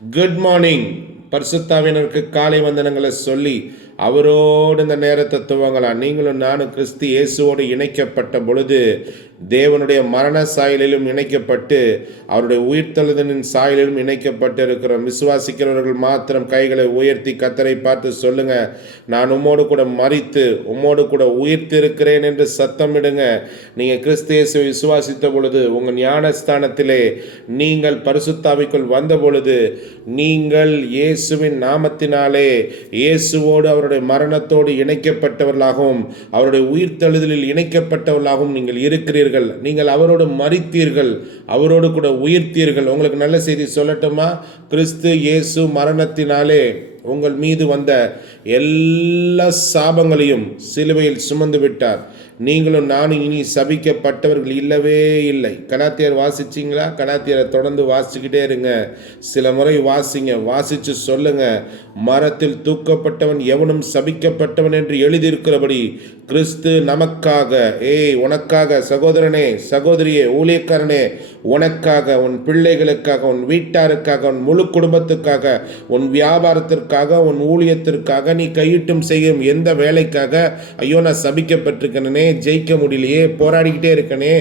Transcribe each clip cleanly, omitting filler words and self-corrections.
Good morning. பரிசுத்தாவினருக்கு காலை வந்தனங்களை சொல்லி அவரோடு இந்த நேரத்தை துவங்கலாம். நீங்களும் நானும் கிறிஸ்து இயேசுவோடு இணைக்கப்பட்ட பொழுது தேவனுடைய மரண சாயலிலும் இணைக்கப்பட்டு அவருடைய உயிர்த்தெழுதலின் சாயலிலும் இணைக்கப்பட்டு இருக்கிறோம். விசுவாசிக்கிறவர்கள் மாத்திரம் கைகளை உயர்த்தி கர்த்தரை பார்த்து சொல்லுங்க, நான் உம்மோடு கூட மரித்து உம்மோடு கூட உயிர்த்திருக்கிறேன் என்று சத்தமிடுங்க. நீங்கள் கிறிஸ்து இயேசுவை விசுவாசித்த பொழுது உங்கள் ஞானஸ்தானத்திலே நீங்கள் பரிசுத்தாவிக்குள் வந்த பொழுது நீங்கள் இயேசுவின் நாமத்தினாலே இயேசுவோடு அவருடைய மரணத்தோடு இணைக்கப்பட்டவர்களாகவும் அவருடைய உயிர்த்தெழுதலில் இணைக்கப்பட்டவர்களாகவும் நீங்கள் இருக்கிறீர்கள். நீங்கள் அவரோடு மரித்தீர்கள், அவரோடு கூட உயிர்த்தீர்கள். உங்களுக்கு நல்ல செய்தி சொல்லட்டுமா? கிறிஸ்து இயேசு மரணத்தினாலே உங்கள் மீது வந்த எல்லா சாபங்களையும் சிலுவையில் சுமந்து விட்டார். நீங்களும் நானும் இனி சபிக்கப்பட்டவர்கள் இல்லவே இல்லை. கலாத்தியர் வாசிச்சிங்களா? கலாத்தியரை தொடர்ந்து வாசிச்சுக்கிட்டே இருங்க. சில முறை வாசிங்க, வாசித்து சொல்லுங்க, மரத்தில் தூக்கப்பட்டவன் எவனும் சபிக்கப்பட்டவன் என்று எழுதியிருக்கிறபடி கிறிஸ்து நமக்காக, உனக்காக, சகோதரனே சகோதரியே ஊழியக்காரனே, உனக்காக, உன் பிள்ளைகளுக்காக, உன் வீட்டாருக்காக, உன் முழு குடும்பத்துக்காக, உன் வியாபாரத்திற்காக, உன் ஊழியத்திற்காக, நீ கையிட்டும் செய்யும் எந்த வேலைக்காக, ஐயோ நான் சபிக்கப்பட்டிருக்கனே, ஜெயிக்க முடியலையே, போராடிக்கிட்டே இருக்கனே,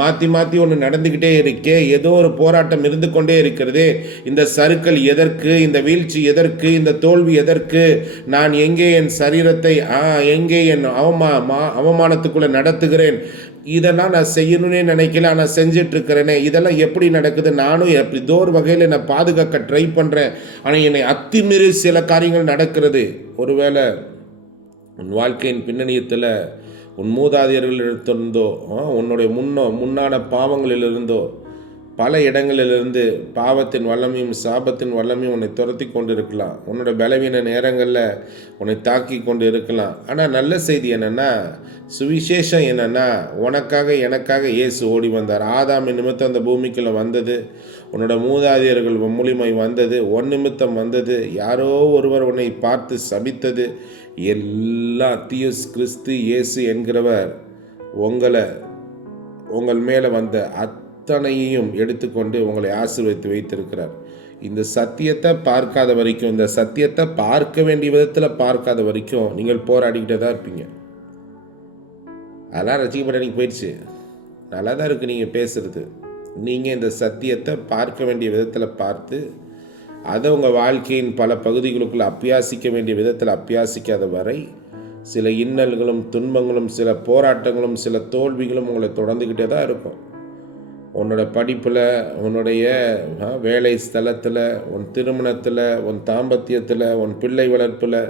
மாற்றி மாற்றி ஒன்று நடந்துக்கிட்டே இருக்கே, ஏதோ ஒரு போராட்டம் இருந்து கொண்டே இருக்கிறது, இந்த சறுக்கல் எதற்கு, இந்த வீழ்ச்சி எதற்கு, இந்த தோல்வி எதற்கு, நான் எங்கே என் சரீரத்தை எங்கே என் அவமானத்துக்குள்ளே நடத்துகிறேன், இதெல்லாம் நான் செய்யணும்னே நினைக்கல, ஆனால் செஞ்சிட்டு இருக்கிறேனே, இதெல்லாம் எப்படி நடக்குது, நானும் ஏதோ ஒரு வகையில் நான் பாதுகாக்க ட்ரை பண்ணுறேன், ஆனால் என்னை அத்துமீறி சில காரியங்கள் நடக்கிறது. ஒருவேளை உன் வாழ்க்கையின் பின்னணியத்தில் உன் மூதாதையர்களிடத்திருந்தோ உன்னுடைய முன்னான பாவங்களிலிருந்தோ பல இடங்களிலிருந்து பாவத்தின் வல்லமையும் சாபத்தின் வல்லமையும் உன்னை துரத்தி கொண்டு இருக்கலாம். உன்னோட பலவீன நேரங்களில் உன்னை தாக்கி கொண்டு இருக்கலாம். ஆனால் நல்ல செய்தி என்னென்னா, சுவிசேஷம் என்னென்னா, உனக்காக எனக்காக இயேசு ஓடி வந்தார். ஆதாமின் நிமித்தம் அந்த பூமிக்குள்ளே வந்தது, உன்னோட மூதாதையர்கள் மூலியமாய் வந்தது, உன் நிமித்தம் வந்தது, யாரோ ஒருவர் உன்னை பார்த்து சபித்தது, எல்லாம் தீயஸ் கிறிஸ்து இயேசு என்கிறவர் உங்கள் மேலே வந்த அத்தனையையும் எடுத்துக்கொண்டு உங்களை ஆசீர்வதித்து வைத்திருக்கிறார். இந்த சத்தியத்தை பார்க்காத வரைக்கும், இந்த சத்தியத்தை பார்க்க வேண்டிய விதத்தில் பார்க்காத வரைக்கும் நீங்கள் போராடிக்கிட்டே தான் இருப்பீங்க. அதெல்லாம் ரசிக்கப்பட்ட நீங்கள் போயிடுச்சு, நல்லா தான் இருக்குது நீங்கள் பேசுகிறது. நீங்கள் இந்த சத்தியத்தை பார்க்க வேண்டிய விதத்தில் பார்த்து அதை உங்கள் வாழ்க்கையின் பல பகுதிகளுக்குள்ளே அப்பியாசிக்க வேண்டிய விதத்தில் அப்பியாசிக்காத வரை சில இன்னல்களும் துன்பங்களும் சில போராட்டங்களும் சில தோல்விகளும் உங்களை தொடர்ந்துக்கிட்டே தான் இருக்கும். உன்னோட படிப்பில், உன்னுடைய வேலை ஸ்தலத்தில், உன் திருமணத்தில், உன் தாம்பத்தியத்தில், உன் பிள்ளை வளர்ப்பில்,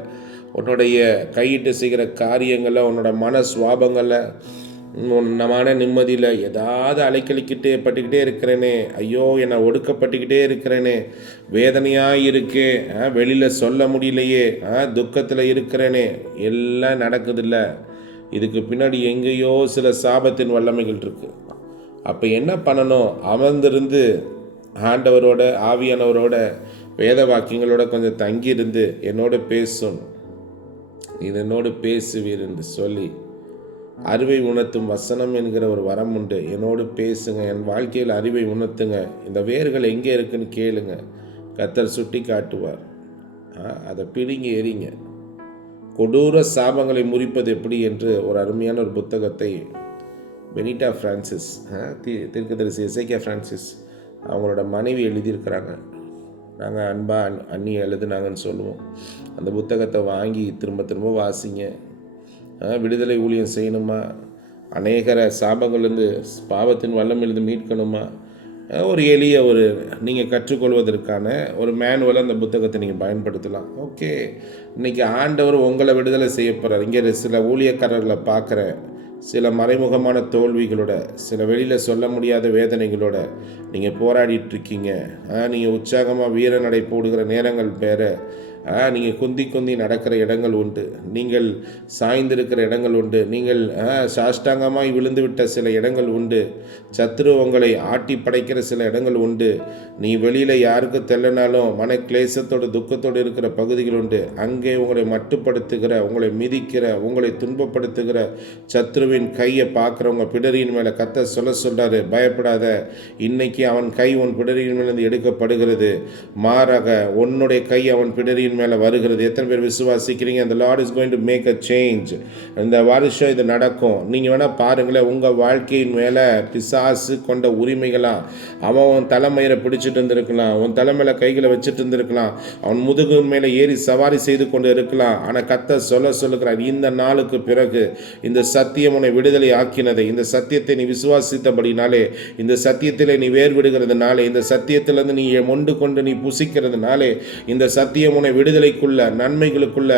உன்னுடைய கையிட்டு செய்கிற காரியங்களில், உன்னோட மன சுவாபங்களில், மன நிம்மதியில் ஏதாவது அலைக்கழிக்கிட்டே பட்டுக்கிட்டே இருக்கிறேனே, ஐயோ என்னை ஒடுக்கப்பட்டுக்கிட்டே இருக்கிறேனே, வேதனையாக இருக்கே, வெளியில் சொல்ல முடியலையே, துக்கத்தில் இருக்கிறேனே, எல்லாம் நடக்குதில்ல. இதுக்கு பின்னாடி எங்கேயோ சில சாபத்தின் வல்லமைகள் இருக்குது. அப்போ என்ன பண்ணணும்? அமர்ந்திருந்து ஆண்டவரோட ஆவியானவரோட வேத வாக்கியங்களோட கொஞ்சம் தங்கியிருந்து என்னோட பேசும், இது என்னோடு பேசுவீர் என்று சொல்லி அறிவை உணர்த்தும் வசனம் என்கிற ஒரு வரம் உண்டு. என்னோடு பேசுங்க, என் வாழ்க்கையில் அறிவை உணர்த்துங்க, இந்த வேர்கள் எங்கே இருக்குன்னு கேளுங்க, கர்த்தர் சுட்டி காட்டுவார். அதை பிடிங்கி எறிங்க. கொடூர சாபங்களை முறிப்பது எப்படி என்று ஒரு அருமையான ஒரு புத்தகத்தை பெனிட்டா பிரான்சிஸ், தீர்க்கதரிசி எசேக்கியா பிரான்சிஸ் அவங்களோட மனைவி எழுதியிருக்கிறாங்க. நாங்கள் அண்ணி எழுதுனாங்கன்னு சொல்லுவோம். அந்த புத்தகத்தை வாங்கி திரும்ப திரும்ப வாசிங்க. விடுதலை ஊழியம் செய்யணுமா, அநேகர சாபங்கள்லேருந்து பாவத்தின் வல்லமிலிருந்து மீட்கணுமா, ஒரு எளிய நீங்கள் கற்றுக்கொள்வதற்கான ஒரு மேனுவலாக அந்த புத்தகத்தை நீங்கள் பயன்படுத்தலாம். ஓகே, இன்றைக்கி ஆண்டவர் உங்களை விடுதலை செய்ய போகிறார். இங்கே சில ஊழியக்காரர்களை பார்க்குறேன், சில மறைமுகமான தோல்விகளோட, சில வெளியில் சொல்ல முடியாத வேதனைகளோட நீங்கள் போராடிட்டுருக்கீங்க. நீங்கள் உற்சாகமாக வீர நடை போடுகிற நேரங்கள் வேறு, நீங்கள் குந்தி நடக்கிற இடங்கள் உண்டு, நீங்கள் சாய்ந்திருக்கிற இடங்கள் உண்டு, நீங்கள் சாஷ்டாங்கமாய் விழுந்து விட்ட சில இடங்கள் உண்டு, சத்துரு உங்களை ஆட்டி படைக்கிற சில இடங்கள் உண்டு, நீ வெளியில் யாருக்கு தெரியலனாலும் மன கிளேசத்தோடு துக்கத்தோடு இருக்கிற பகுதிகள் உண்டு. அங்கே உங்களை மட்டுப்படுத்துகிற, உங்களை மிதிக்கிற, உங்களை துன்பப்படுத்துகிற சத்துருவின் கையை பார்க்குறவங்க பிடரியின் மேலே கத்த சொல்கிறாரு, பயப்படாத, இன்னைக்கு அவன் கை உன் பிடரியின் மேலே எடுக்கப்படுகிறது, மாறாக உன்னுடைய கை அவன் பிடரியின் மேலே வருகிறது. எத்தனை பேர் விசுவாசிக்கிறீங்க? அந்த Lord is going to make a change. இந்த வருஷம் இது நடக்கும். நீங்கள் வேணால் பாருங்களேன், உங்கள் வாழ்க்கையின் மேலே பிசாசு கொண்ட உரிமைகளாக அவன் உன் தலைமையில பிடிச்சிட்டு இருந்திருக்கலாம், உன் தலைமையில கைகளை வச்சுட்டு இருந்திருக்கலாம், அவன் முதுகு மேலே ஏறி சவாரி செய்து கொண்டு இருக்கலாம். ஆனால் கத்த சொல்லுகிறார், இந்த நாளுக்கு பிறகு இந்த சத்தியம் உன்னை விடுதலை ஆக்கினதை, இந்த சத்தியத்தை நீ விசுவாசித்தபடினாலே, இந்த சத்தியத்தில் நீ வேறுவிடுகிறதுனாலே, இந்த சத்தியத்திலிருந்து நீ மொண்டு கொண்டு நீ புசிக்கிறதுனாலே, இந்த சத்தியம் உன்னை விடுதலைக்குள்ள, நன்மைகளுக்குள்ள,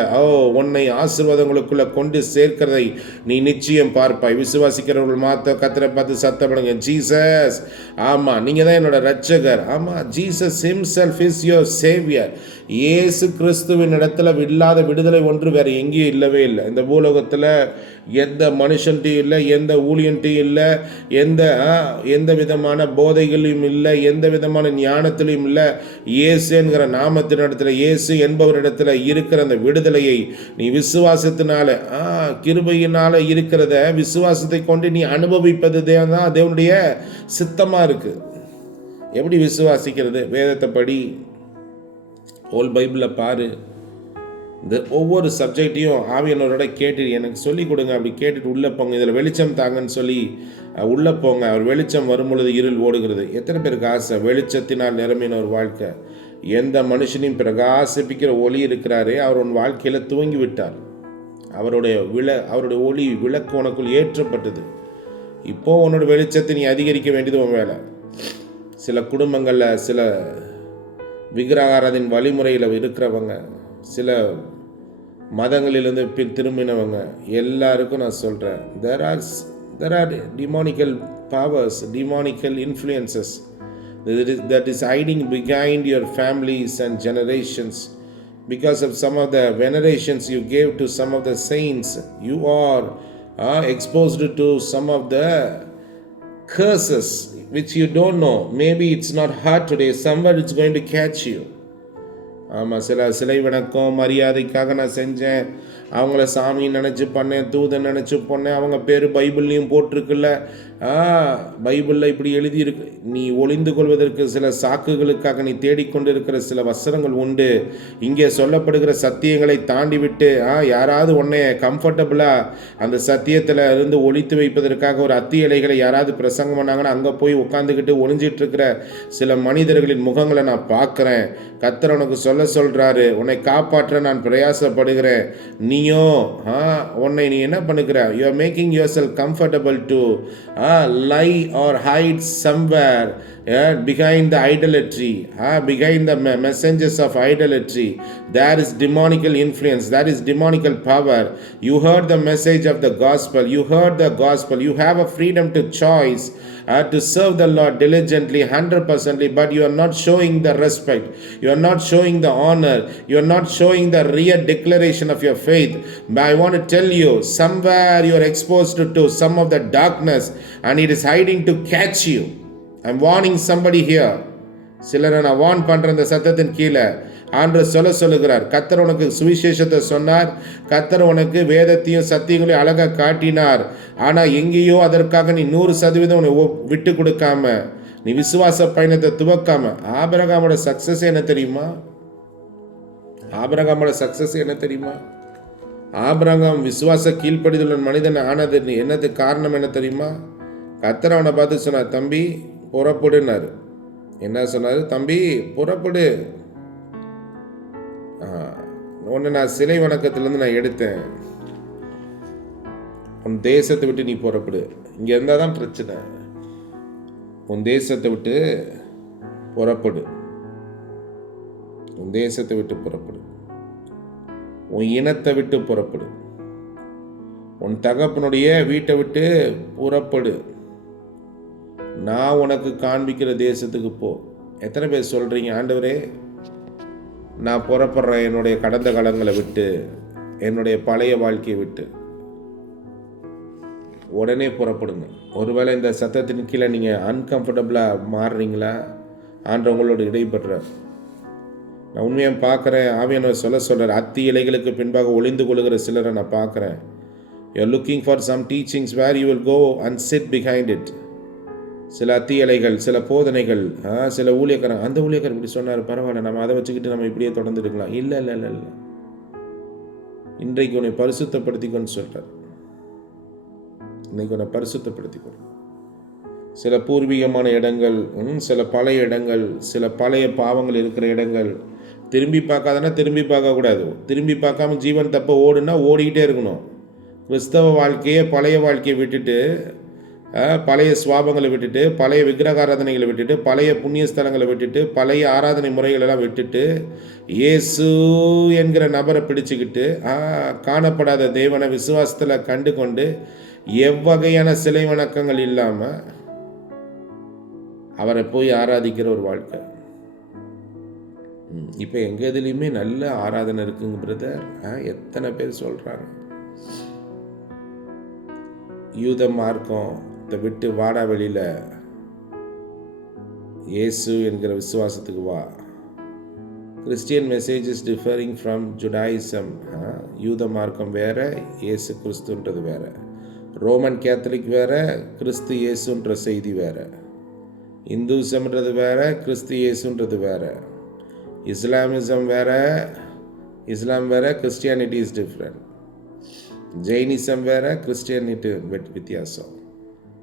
உன்னை ஆசீர்வாதங்களுக்குள்ள கொண்டு சேர்க்கிறதை நீ நிச்சயம் பார்ப்பாய். விசுவாசிக்கிறவர்கள் மாத்த கத்தரை பார்த்து சத்தப்படுங்க, ஜீசஸ், ஆமா நீங்க தான் என்னோட ரட்சகர். ஆமா, Jesus himself is your savior. இயேசு கிறிஸ்துவின் இடத்துல இல்லாத விடுதலை ஒன்று வேற எங்கேயும் இல்லவே இல்லை. இந்த பூலோகத்தில் எந்த மனுஷன்ட்டையும் இல்லை, எந்த ஊழியன்ட்டையும் இல்லை, எந்த விதமான போதைகளையும் இல்லை, எந்த விதமான ஞானத்திலையும் இல்லை. இயேசு என்கிற நாமத்தின் இடத்துல, இயேசு என்பவரிடத்துல இருக்கிற அந்த விடுதலையை நீ விசுவாசத்தினால, கிருபையினால இருக்கிறத விசுவாசத்தை கொண்டு நீ அனுபவிப்பது தான் தேவனுடைய சித்தமாக இருக்கு. எப்படி விசுவாசிக்கிறது? வேதத்தை படி, ஹோல் பைபிளில் பாரு, இந்த ஒவ்வொரு சப்ஜெக்டையும் ஆவியானவரோட கேட்டு எனக்கு சொல்லிக் கொடுங்க. அப்படி கேட்டுட்டு உள்ளே போங்க, இதில் வெளிச்சம் தாங்கன்னு சொல்லி உள்ளே போங்க. அவர் வெளிச்சம் வரும்பொழுது இருள் ஓடுகிறது. எத்தனை பேருக்கு ஆசை வெளிச்சத்தினால் நிரம்பின ஒரு வாழ்க்கை? எந்த மனுஷனையும் பிரகாசிப்பிக்கிற ஒளி இருக்கிறாரே, அவர் உன் வாழ்க்கையில் துவங்கி விட்டார். அவருடைய ஒளி விளக்கு உனக்குள் ஏற்றப்பட்டது. இப்போது உன்னோட வெளிச்சத்தை நீ அதிகரிக்க வேண்டியது உன் வேலை. சில குடும்பங்களில் சில விக்கிரகாராதின் வழிமுறையில் இருக்கிறவங்க, சில மதங்களிலிருந்து திரும்பினவங்க எல்லாருக்கும் நான் சொல்கிறேன், there are demonical powers, demonical influences that is hiding behind your families and generations. Because of some of the venerations you gave to some of the saints, you are exposed to some of the curses which you don't know. Maybe it's not hard today, somewhere it's going to catch you. ஆமாம், சிலை வணக்கம் மரியாதைக்காக நான் செஞ்சேன், அவங்கள சாமி நினச்சி பண்ணேன், தூதன் நினச்சி பண்ணேன், அவங்க பேர் பைபிள்லையும் போட்டிருக்குல்ல, பைபிளில் இப்படி எழுதியிருக்கு. நீ ஒளிந்து கொள்வதற்கு சில சாக்குகளுக்காக நீ தேடிக்கொண்டு இருக்கிற சில வசனங்கள் உண்டு. இங்கே சொல்லப்படுகிற சத்தியங்களை தாண்டி விட்டு யாராவது உன்னை கம்ஃபர்டபுளாக அந்த சத்தியத்தில் இருந்து ஒழித்து வைப்பதற்காக ஒரு அத்தி இலைகளை யாராவது பிரசங்கம் பண்ணாங்கன்னா அங்கே போய் உட்காந்துக்கிட்டு ஒளிஞ்சிட்டு இருக்கிற சில மனிதர்களின் முகங்களை நான் பார்க்குறேன். கர்த்தர் உனக்கு சொல்கிறாரு, உன்னை காப்பாற்ற நான் பிரயாசப்படுகிறேன். நீயோ உன்னை நீ என்ன பண்ணுகிற? You are making your self comfortable to lie or hide somewhere behind the idolatry, behind the messengers of idolatry. There is demonical influence, there is demonical power. You heard the message of the gospel, you heard the gospel, you have a freedom to choice to serve the Lord diligently 100%, but you are not showing the respect, you are not showing the honor, you are not showing the real declaration of your faith. But I want to tell you, somewhere you are exposed to some of the darkness and it is hiding to catch you. I'm warning somebody here. சிலரை நான் warn பண்ணுற இந்த சத்தத்தின் கீழே ஆண்டவர் சொல்லுகிறார், கர்த்தர் உனக்கு சுவிசேஷத்தை சொன்னார், கர்த்தர் உனக்கு வேதத்தையும் சத்தியங்களையும் அழகாக காட்டினார். ஆனால் எங்கேயோ அதற்காக நீ 100% உன்னை விட்டு கொடுக்காம, நீ விசுவாச பயணத்தை துவக்காம. ஆபிரகாமோட சக்சஸ் என்ன தெரியுமா? ஆபிரகாம் விசுவாச கீழ்ப்படிதல் மனிதன் ஆனது என்னது காரணம் என்ன தெரியுமா? கர்த்தர் அவனை பார்த்து சொன்னார், தம்பி புறப்படுனாரு. என்ன சொன்னார்? தம்பி புறப்படு. ஒன்று நான் சிலை வணக்கத்திலேருந்து நான் எடுத்தேன், உன் தேசத்தை விட்டு நீ புறப்படு. இங்கே இருந்தால் தான் பிரச்சனை. உன் தேசத்தை விட்டு புறப்படு, உன் தேசத்தை விட்டு புறப்படு, உன் இனத்தை விட்டு புறப்படு, உன் தகப்பனுடைய வீட்டை விட்டு புறப்படு, நான் உனக்கு காண்பிக்கிற தேசத்துக்கு போ. எத்தனை பேர் சொல்கிறீங்க, ஆண்டவரே நான் புறப்படுறேன் என்னுடைய கடந்த காலங்களை விட்டு, என்னுடைய பழைய வாழ்க்கையை விட்டு. உடனே புறப்படுங்க. ஒருவேளை இந்த சத்தத்தின் கீழே நீங்கள் அன்கம்ஃபர்டபுளாக மாறுறீங்களா? ஆண்டவங்களோடு இடைபெறார். நான் உண்மையாக பார்க்குறேன். ஆவியானவர் சொல்கிறார், அத்தி இலைகளுக்கு பின்பாக ஒளிந்து கொள்கிற சிலரை நான் பார்க்குறேன். You are looking for some teachings where you will go and sit behind it. சில அத்தி இலைகள், சில போதனைகள், சில ஊழியக்காரன், அந்த ஊழியக்காரர் இப்படி சொன்னார், பரவாயில்ல, நம்ம அதை வச்சுக்கிட்டு நம்ம இப்படியே தொடர்ந்து இருக்கலாம். இல்லை இல்லை இல்லை இல்லை, இன்றைக்கு உன்னை பரிசுத்தப்படுத்திக்கொன்னு சொல்கிறார். இன்னைக்கு உன்னை பரிசுத்தப்படுத்திக்கொள். சில பூர்வீகமான இடங்கள், சில பழைய இடங்கள், சில பழைய பாவங்கள் இருக்கிற இடங்கள் திரும்பி பார்க்காதனா திரும்பி பார்க்கக்கூடாது. திரும்பி பார்க்காம ஜீவன் தப்ப ஓடுனா ஓடிக்கிட்டே இருக்கணும். கிறிஸ்தவ வாழ்க்கையை, பழைய வாழ்க்கையை விட்டுட்டு, பழைய சுவாபங்களை விட்டுட்டு, பழைய விக்கிரகாராதனைகளை விட்டுட்டு, பழைய புண்ணிய ஸ்தலங்களை விட்டுட்டு, பழைய ஆராதனை முறைகளெல்லாம் விட்டுட்டு, இயேசு என்கிற நபரை பிடிச்சிக்கிட்டு காணப்படாத தேவனை விசுவாசத்தில் கண்டு கொண்டு எவ்வகையான சிலை வணக்கங்கள் இல்லாமல் அவரை போய் ஆராதிக்கிற ஒரு வாழ்க்கை. இப்போ எங்கள் இதுலேயுமே நல்ல ஆராதனை இருக்குங்க பிரதர். எத்தனை பேர் சொல்கிறாங்க, யூத மார்க்கத்தை விட்டு வாடா, வெளியில் இயேசு என்கிற விசுவாசத்துக்கு வா. Christian message is differing from Judaism. யூத மார்க்கம் வேற, இயேசு கிறிஸ்துன்றது வேற. ரோமன் கேத்தலிக் வேற, கிறிஸ்து இயேசுன்ற செய்தி வேற. இந்துசம்ன்றது வேற, கிறிஸ்து இயேசுன்றது வேற. இஸ்லாமிசம் வேற, இஸ்லாம் வேற, கிறிஸ்டியானிட்டி இஸ் டிஃப்ரெண்ட். ஜெயினிசம் வேற, கிறிஸ்டியானிட்டி வித்தியாசம்.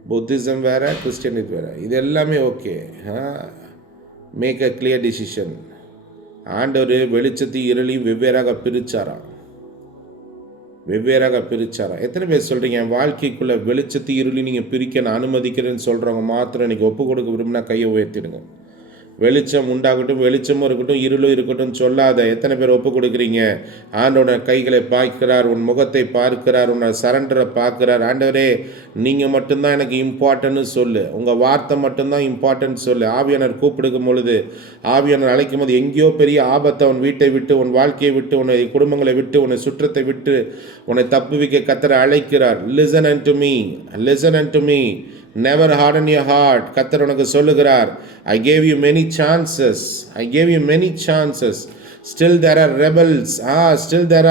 புத்திசம் வேற, கிறிஸ்டியானிட்டி வேற. இது எல்லாமே okay. Make a clear decision. ஆண்டவர் வெளிச்சத்தை இருளையும் வெவ்வேறாக பிரிச்சாராம். எத்தனை பேர் சொல்கிறீங்க, என் வாழ்க்கைக்குள்ளே வெளிச்சத்தை இருளி நீங்கள் பிரிக்க நான் அனுமதிக்கிறேன்னு சொல்கிறவங்க மாத்திரம் இன்றைக்கி ஒப்பு கொடுக்க விரும்பினா கையை உயர்த்திடுங்க. வெளிச்சம் உண்டாகட்டும், வெளிச்சமும் இருக்கட்டும், இருளும் இருக்கட்டும் சொல்லாத எத்தனை பேர் ஒப்பு கொடுக்குறீங்க? ஆண்டோட கைகளை பார்க்கிறார், உன் முகத்தை பார்க்கிறார், உன்னை சரண்டரை பார்க்கிறார். ஆண்டவரே, நீங்கள் மட்டும்தான் எனக்கு இம்பார்ட்டன்ட்னு சொல்லு, உங்கள் வார்த்தை மட்டும்தான் இம்பார்ட்டன்ட் சொல்லு. ஆவியானர் கூப்பிடுக்கும் பொழுது, ஆவியானர் அழைக்கும் போது எங்கேயோ பெரிய ஆபத்தை உன் வீட்டை விட்டு, உன் வாழ்க்கையை விட்டு, உன்னை குடும்பங்களை விட்டு, உன்னை சுற்றத்தை விட்டு உன்னை தப்புவிக்க கர்த்தர் அழைக்கிறார். Listen and to me. Never harden your heart. கர்த்தர் உனக்கு சொல்லுகிறார், I gave you many chances. Still there are rebels. Still there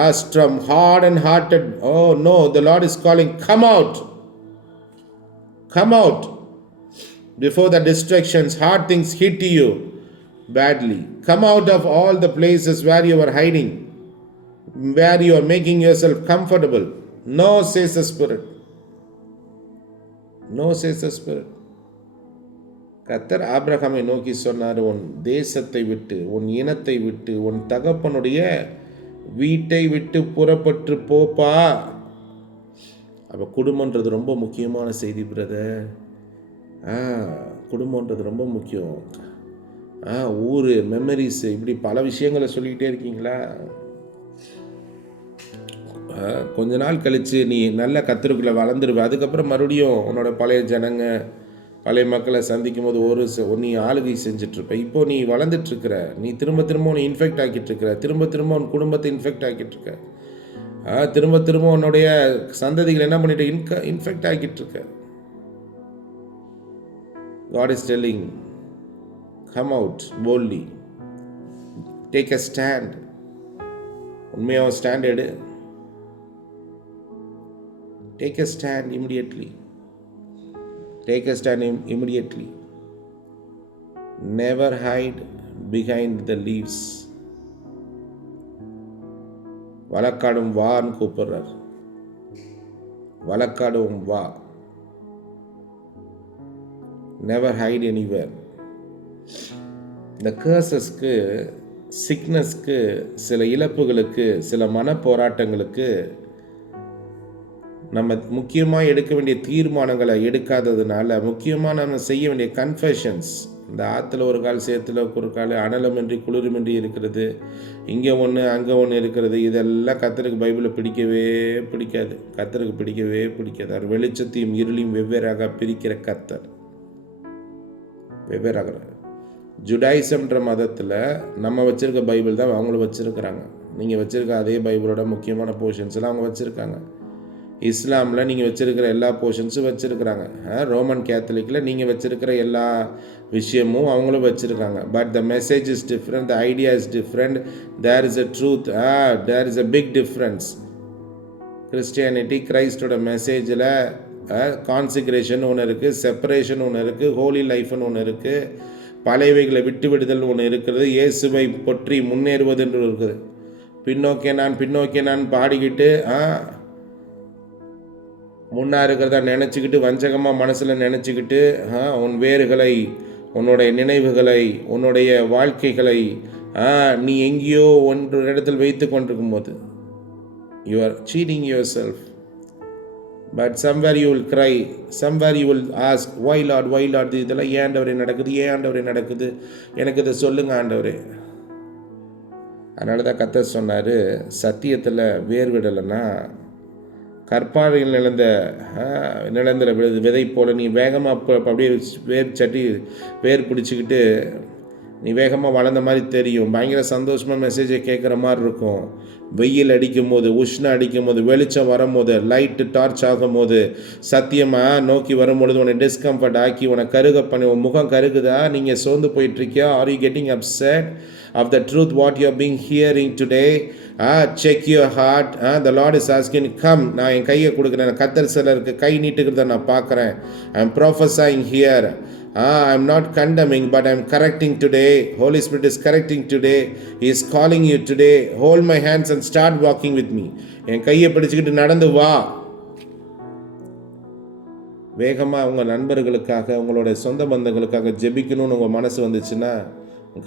are strong, hardened hearted. Oh no, the Lord is calling, come out. Before the distractions, hard things hit you badly. Come out of all the places where you are hiding, where you are making yourself comfortable. No, says the Spirit. கர்த்தர் ஆபிரகாமை நோக்கி சொன்னார், உன் தேசத்தை விட்டு, உன் இனத்தை விட்டு, உன் தகப்பனுடைய வீட்டை விட்டு புறப்பட்டு போப்பா. அப்போ குடும்பன்றது ரொம்ப முக்கியமான செய்தி பிரதர். குடும்பன்றது ரொம்ப முக்கியம். ஊர், மெமரிஸ், இப்படி பல விஷயங்களை சொல்லிக்கிட்டே இருக்கீங்களா? கொஞ்ச நாள் கழித்து நீ நல்ல கர்த்தருக்குள்ளே வளர்ந்துருவ. அதுக்கப்புறம் மறுபடியும் உன்னோட பழைய ஜனங்க, பழைய மக்களை சந்திக்கும் போது நீ ஆளுகை செஞ்சிட்ருப்ப. இப்போ நீ வளர்ந்துட்டுருக்கிற, நீ திரும்ப உன்னை இன்ஃபெக்ட் ஆக்கிட்டுருக்கிற, திரும்ப உன் குடும்பத்தை இன்ஃபெக்ட் ஆக்கிட்டுருக்க, திரும்ப உன்னுடைய சந்ததிகள் என்ன பண்ணிட்டு infect ஆக்கிட்டுருக்க. God is telling, come out boldly, take a stand. உண்மையாக ஸ்டாண்ட் எடு. Take a stand immediately. Never hide behind the leaves. வழக்காடும் வான்னு கூப்பிடுறார். வழக்காடும் வா. Never hide anywhere. இந்த கர்சஸ்க்கு, சிக்னஸ்க்கு, சில இழப்புகளுக்கு, சில மன போராட்டங்களுக்கு நம்ம முக்கியமாக எடுக்க வேண்டிய தீர்மானங்களை எடுக்காததுனால, முக்கியமாக நம்ம செய்ய வேண்டிய கன்ஃபெஷன்ஸ், இந்த ஆற்றுல ஒரு கால் சேத்துல ஒரு கால், அனலமின்றி குளிருமின்றி இருக்கிறது, இங்கே ஒன்று அங்கே ஒன்று இருக்கிறது, இதெல்லாம் கர்த்தருக்கு பைபிளில் பிடிக்கவே பிடிக்காது. அவர் வெளிச்சத்தையும் இருளையும் வெவ்வேறாக பிரிக்கிற கர்த்தர். வெவ்வேறாகிறார். ஜுடாயிசம்ன்ற மதத்தில் நம்ம வச்சுருக்க பைபிள் தான் அவங்களும் வச்சுருக்கிறாங்க. நீங்கள் வச்சுருக்க அதே பைபிளோட முக்கியமான போர்ஷன்ஸ்லாம் அவங்க வச்சுருக்காங்க. இஸ்லாமில் நீங்கள் வச்சுருக்கிற எல்லா போர்ஷன்ஸும் வச்சுருக்கிறாங்க. ரோமன் கேத்தலிக்கில் நீங்கள் வச்சுருக்கிற எல்லா விஷயமும் அவங்களும் வச்சுருக்காங்க. But the message is different, the idea is different, there is a truth, there is a big difference. Christianity கிரைஸ்டோட மெசேஜில் கான்சிக்ரேஷன் ஒன்று இருக்குது, செப்பரேஷன் ஒன்று இருக்குது, ஹோலி லைஃப்னு ஒன்று இருக்குது, பழையவைகளை விட்டு விடுதல் ஒன்று இருக்கிறது, இயேசுவை பற்றி முன்னேறுவது என்று இருக்குது. பின்னோக்கே நான் பாடிக்கிட்டு முன்னா இருக்கிறதா நினச்சிக்கிட்டு வஞ்சகமாக மனசில் நினச்சிக்கிட்டு உன் வேர்களை, உன்னுடைய நினைவுகளை, உன்னுடைய வாழ்க்கைகளை நீ எங்கேயோ ஒன்று இடத்தில் வைத்து கொண்டிருக்கும் போது you are cheating yourself. But somewhere you will cry, somewhere you will ask, why Lord, இதெல்லாம் ஏன் ஆண்டவரே நடக்குது, எனக்கு இதை சொல்லுங்க ஆண்டவரே. அதனால தான் கர்த்தர் சொன்னார், சத்தியத்தில் வேர் விடலைன்னா கற்பாறையில் நிலந்தில் விதை போல் நீ வேகமாக அப்படியே வேர் பிடிச்சிக்கிட்டு நீ வேகமாக வளர்ந்த மாதிரி தெரியும், பயங்கர சந்தோஷமாக மெசேஜை கேட்குற மாதிரி இருக்கும். வெயில் அடிக்கும் போது, உஷ்ணம் அடிக்கும் போது, வெளிச்சம் வரும்போது, லைட்டு டார்ச் ஆகும் போது, சத்தியமாக நோக்கி வரும்பொழுது உன்னை டிஸ்கம்ஃபர்ட் ஆக்கி உன்னை கருக பண்ணி உன் முகம் கருகுதா, நீங்கள் சோர்ந்து போயிட்டுருக்கியா, are you getting upset of the truth what you are being hearing today? Check your heart. The lord is asking, come, நான் என் கையை கொடுக்குறேன். கர்த்தர் சிலருக்கு கை நீட்டுக்கிறத நான் பார்க்குறேன். I am professing here. I am not condemning, but I am correcting today. Holy Spirit is correcting today. He is calling you today. Hold my hands and start walking with me. என் கையை பிடிச்சிக்கிட்டு நடந்து வா. வேகமாக உங்கள் நண்பர்களுக்காக, உங்களோட சொந்த பந்தங்களுக்காக ஜெபிக்கணும்னு உங்கள் மனசு வந்துச்சுன்னா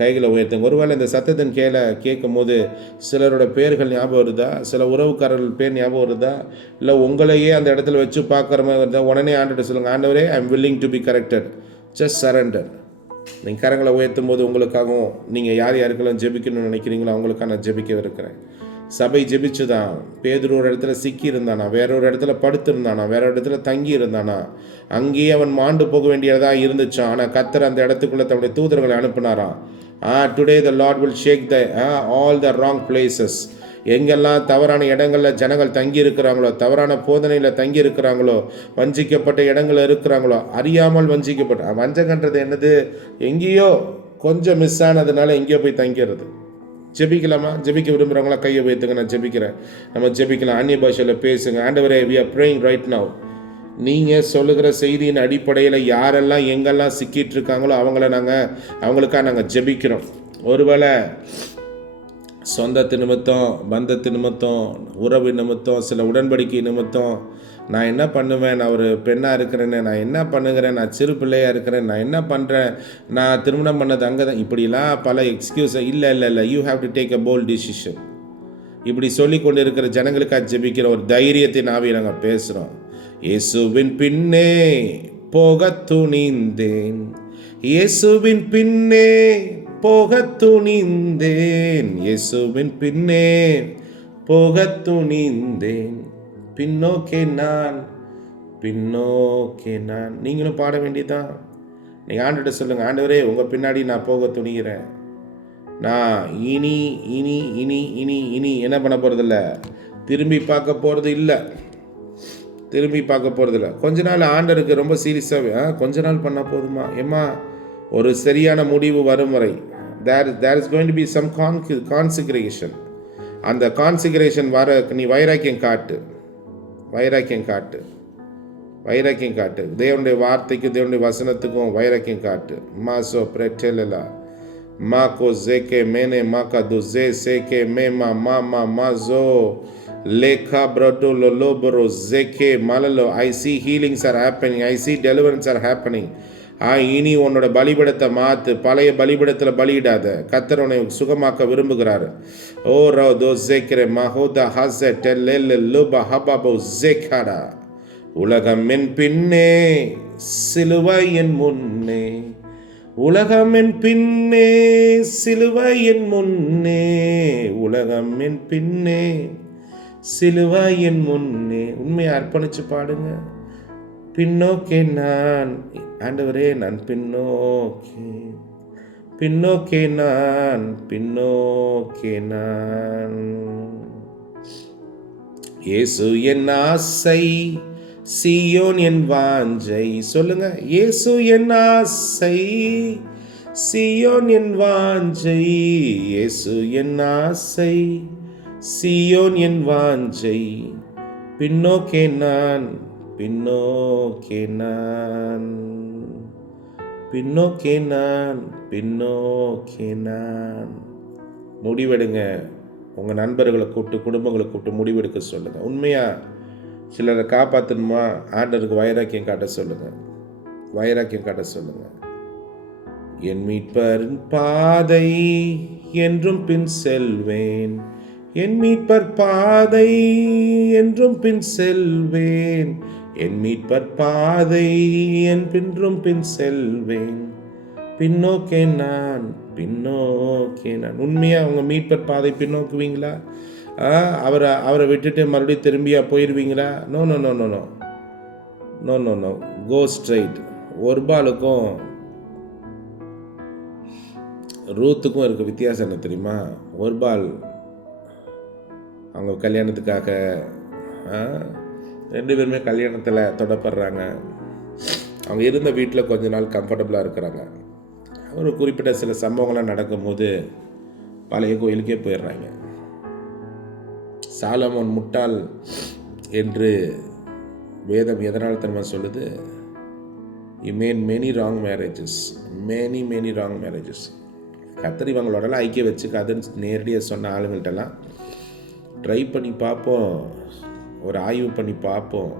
கைகளை உயர்த்துங்க. ஒருவேளை இந்த சத்தத்தின் கேட்கும் போது சிலரோட பேர்கள் ஞாபகம் வருதா, சில உறவுக்காரர்கள் பேர் ஞாபகம் வருதா, இல்லை உங்களையே அந்த இடத்துல வச்சு பார்க்குற மாதிரி வருதா, உடனே ஆண்டவர்கிட்ட சொல்லுங்கள், ஆண்டவரே I am willing to be corrected. Just surrender. நீங்கள் கரங்களை உயர்த்தும் போது உங்களுக்காகவும் நீங்கள் யாருக்கெல்லாம் ஜெபிக்கணும்னு நினைக்கிறீங்களோ அவங்களுக்காக நான் ஜெபிக்க இருக்கிறேன். சபை ஜெபிச்சு தான். பேதுரு ஒரு இடத்துல சிக்கி இருந்தானா, வேற ஒரு இடத்துல படுத்திருந்தானா, வேற ஒரு இடத்துல தங்கி இருந்தானா, அங்கேயே அவன் மாண்டு போக வேண்டியதாக இருந்துச்சான். ஆனால் கர்த்தர் அந்த இடத்துக்குள்ளே தன்னுடைய தூதர்களை அனுப்பினாராம். Today the lord will shake the all the wrong places. எங்கெல்லாம் தவறான இடங்களில் ஜனங்கள் தங்கி இருக்கிறாங்களோ, தவறான போதனையில் தங்கி இருக்கிறாங்களோ, வஞ்சிக்கப்பட்ட இடங்களில் இருக்கிறாங்களோ, அறியாமல் வஞ்சகன்றது என்னது, எங்கேயோ கொஞ்சம் மிஸ் ஆனதுனால எங்கேயோ போய் தங்கிறது. ஜெபிக்கலாமா? ஜெபிக்க விரும்புகிறவங்களா கையை வைத்துங்க, நான் ஜெபிக்கிறேன். நம்ம ஜெபிக்கலாம். அந்நிய பாஷையில் பேசுங்க. ஆண்டவரே, we are praying right now. நீங்கள் சொல்லுகிற செய்தியின் அடிப்படையில் யாரெல்லாம் எங்கெல்லாம் சிக்கிட்டு இருக்காங்களோ அவங்களுக்காக நாங்கள் ஜெபிக்கிறோம். ஒருவேளை சொந்தத்து நிமித்தம், பந்தத்து நிமித்தம், உறவு நிமித்தம், சில உடன்படிக்கை நிமித்தம், நான் என்ன பண்ணுவேன், நான் ஒரு பெண்ணாக இருக்கிறேன்னு, நான் என்ன பண்ணுகிறேன், நான் சிறு பிள்ளையாக இருக்கிறேன், நான் என்ன பண்ணுறேன், நான் திருமணம் பண்ணது அங்கே தான், இப்படிலாம் பல எக்ஸ்கியூஸை. இல்லை, you have to take a bolt decision. இப்படி சொல்லி கொண்டு இருக்கிற ஜனங்களுக்காக ஜெபிக்கிற ஒரு தைரியத்தின் ஆவியை நாங்கள் பேசுகிறோம். இயேசுவின் பின்னே போக துணிந்தேன், இயேசுவின் பின்னே போக துணிந்தேன், இயேசுவின் பின்னே போக துணிந்தேன், பின்னோக்கே நான். நீங்களும் பாட வேண்டியதான். நீங்கள் ஆண்டவர்கிட்ட சொல்லுங்கள், ஆண்டவரே உங்கள் பின்னாடி நான் போக துணிகிறேன். நான் இனி இனி இனி இனி இனி என்ன பண்ண போகிறதில்ல, திரும்பி பார்க்க போகிறது இல்லை. கொஞ்ச நாள் ஆண்டருக்கு ரொம்ப சீரியஸாகவே கொஞ்ச நாள் பண்ணால் போதுமா? ஏம்மா, ஒரு சரியான முடிவு வரும் வரை there is going to be some consecration. அந்த கான்சிகரேஷன் வர நீ வைராக்கியம் காட்டு. தேவனுடைய வார்த்தைக்கு, தேவனுடைய வசனத்துக்கும் வைராக்கியம் காட்டு. மாசோ பிரேட்டெலா மாக்கோ ஜேகே மேனே மாக்கா துசே சேகே மேமா மாமா மாசோ லேகா பிரடோ லோபரோ ஜேகே மலலோ. I see healings are happening. I see deliverance are happening. இனி உன்னோட பலிபடத்தை மாற்று. பழைய பலிபடத்தில் பலியிடாத. கர்த்தர் உன்னை சுகமாக்க விரும்புகிறாரு. ஓ ரோ தோ ஜேக்கரே மஹோதா ஹஸ டெல்லெல் லுபா ஹபாபோ ஜேக்கரா. உலகம் என் பின்னே, சிலுவை என் முன்னே, உலகம் என் பின்னே, சிலுவை என் முன்னே, உலகம் என் பின்னே, சிலுவை என் முன்னே. உண்மையை அர்ப்பணிச்சு பாடுங்க. பின்னோக்கே நான், ஆண்டவரே நான் பின்னோக்கே நான், பின்னோக்கே நான். இயேசு என் ஆசை, சீயோன் என் வாஞ்சை. சொல்லுங்க, இயேசு என் ஆசை, சீயோன் என் வாஞ்சை. இயேசு என் ஆசை, சீயோன் என் வாஞ்சை. பின்னோக்கே நான், பின்னோக்கே நான், பின்னோக்கே நான், பின்னோக்கே நான். முடிவெடுங்க. உங்கள் நண்பர்களை கூப்பிட்டு, குடும்பங்களை கூப்பிட்டு முடிவெடுக்க சொல்லுங்கள். உண்மையாக சிலரை காப்பாற்றணுமா, ஆண்டருக்கு வைராக்கியம் காட்ட சொல்லுங்கள், வைராக்கியம் காட்ட சொல்லுங்கள். என் மீட்பரின் பாதை என்றும் பின் செல்வேன், என் மீட்பர் பாதை என்றும் பின் செல்வேன், என் மீட்பர் பாதை என் பின்றும் பின் செல்வேன். பின்னோக்கே நான், பின்னோக்கே நான். உண்மையாக அவங்க மீட்பர் பாதை பின்னோக்குவீங்களா? அவரை விட்டுட்டு மறுபடியும் திரும்பியா போயிடுவீங்களா? No no no no no no no no go straight. ஒருபாலுக்கும் ரூத்துக்கும் இருக்க வித்தியாசம் என்ன தெரியுமா? ஒருபால் அவங்க கல்யாணத்துக்காக ரெண்டு பேருமே கல்யாணத்தில் தொடப்படுறாங்க. அவங்க இருந்த வீட்டில் கொஞ்ச நாள் கம்ஃபர்டபுளாக இருக்கிறாங்க. ஒரு குறிப்பிட்ட சில சம்பவங்கள்லாம் நடக்கும்போது பழைய கோயிலுக்கே போயிடுறாங்க. சாலமோன் முட்டாள் என்று வேதம் எதனால் தெரியுமா சொல்லுது? You made many wrong marriages, many wrong marriages. கத்தரி இவங்களோடலாம் ஐக்கியம் வச்சுக்காதுன்னு நேரடியாக சொன்ன ஆளுங்கள்ட்டெல்லாம் ட்ரை பண்ணி பார்ப்போம், ஒரு ஆய்வு பண்ணி பார்ப்போம்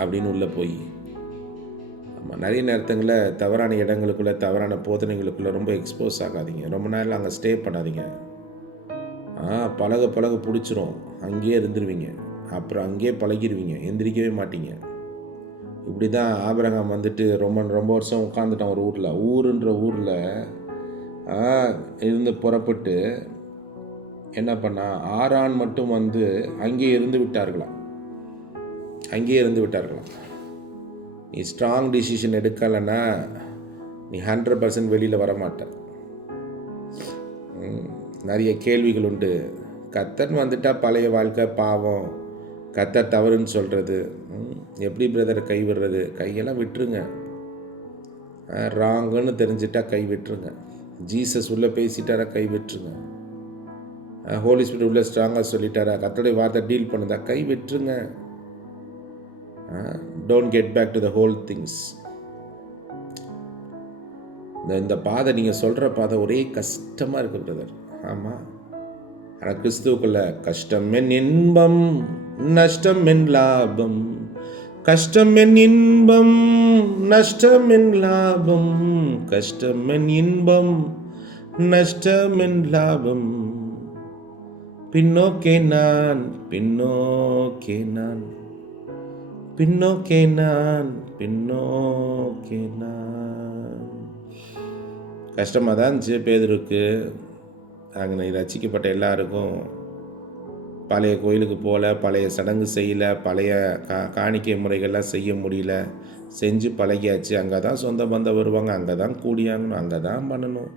அப்படின்னு உள்ளே போய் நிறைய நேரத்துங்களில் தவறான இடங்களுக்குள்ளே, தவறான போதனைகளுக்குள்ளே ரொம்ப எக்ஸ்போஸ் ஆகாதீங்க. ரொம்ப நேரம் அங்கே ஸ்டே பண்ணாதீங்க. பழக பிடிச்சிரும், அங்கேயே இருந்துருவீங்க. அப்புறம் அங்கேயே பழகிடுவீங்க, எந்திரிக்கவே மாட்டீங்க. இப்படி தான் ஆபிரகாம் வந்துட்டு ரொம்ப வருஷம் உட்காந்துட்டான் ஒரு ஊரில். ஊருன்ற ஊரில் இருந்து புறப்பட்டு என்ன பண்ணா, ஆரான் மட்டும் வந்து அங்கேயே இருந்து விட்டார்களாம். நீ ஸ்ட்ராங் டிசிஷன் எடுக்கலைன்னா நீ 100% வெளியில் வரமாட்ட. நிறைய கேள்விகள் உண்டு. கத்தர் வந்துட்டால் பழைய வாழ்க்கை பாவம், கத்தர் தவறுன்னு சொல்கிறது. எப்படி பிரதர் கை விடுறது? கையெல்லாம் விட்டுருங்க. ராங்குன்னு தெரிஞ்சிட்டா கை விட்டுருங்க. ஜீசஸ் உள்ளே பேசிட்டாரா கை விட்டுருங்க. ஹோலி ஸ்பிரிட் உள்ளே ஸ்ட்ராங்காக சொல்லிட்டாரா, கத்தருடைய வார்த்தை டீல் பண்ணுதா, கை விட்டுருங்க. Don't get back to the whole things. இந்த பாதை நீங்கள் சொல்கிற பாதை ஒரே கஷ்டமாக இருக்குது பிரதர். ஆமாம், ஆனால் கிறிஸ்துவுக்குள்ள கஷ்டம் என் இன்பம், நஷ்டம் என் லாபம், கஷ்டம் என் இன்பம், நஷ்டம் என் லாபம், கஷ்டம் என் இன்பம், நஷ்டம் என் லாபம். பின்னோக்கே நான், பின்னோக்கே நான், பின்னோக்கே நான், பின்னோக்கே நான். கஷ்டமாக தான் இருந்துச்சு பேதுருக்கு. அங்கே ரசிக்கப்பட்ட எல்லாருக்கும் பழைய கோயிலுக்கு போகல, பழைய சடங்கு செய்யலை, பழைய காணிக்கை முறைகள்லாம் செய்ய முடியல. செஞ்சு பழகியாச்சு. அங்கே தான் சொந்த பந்தம் வருவாங்க, அங்கே தான் கூடியாங்கணும், அங்கே தான் பண்ணணும்.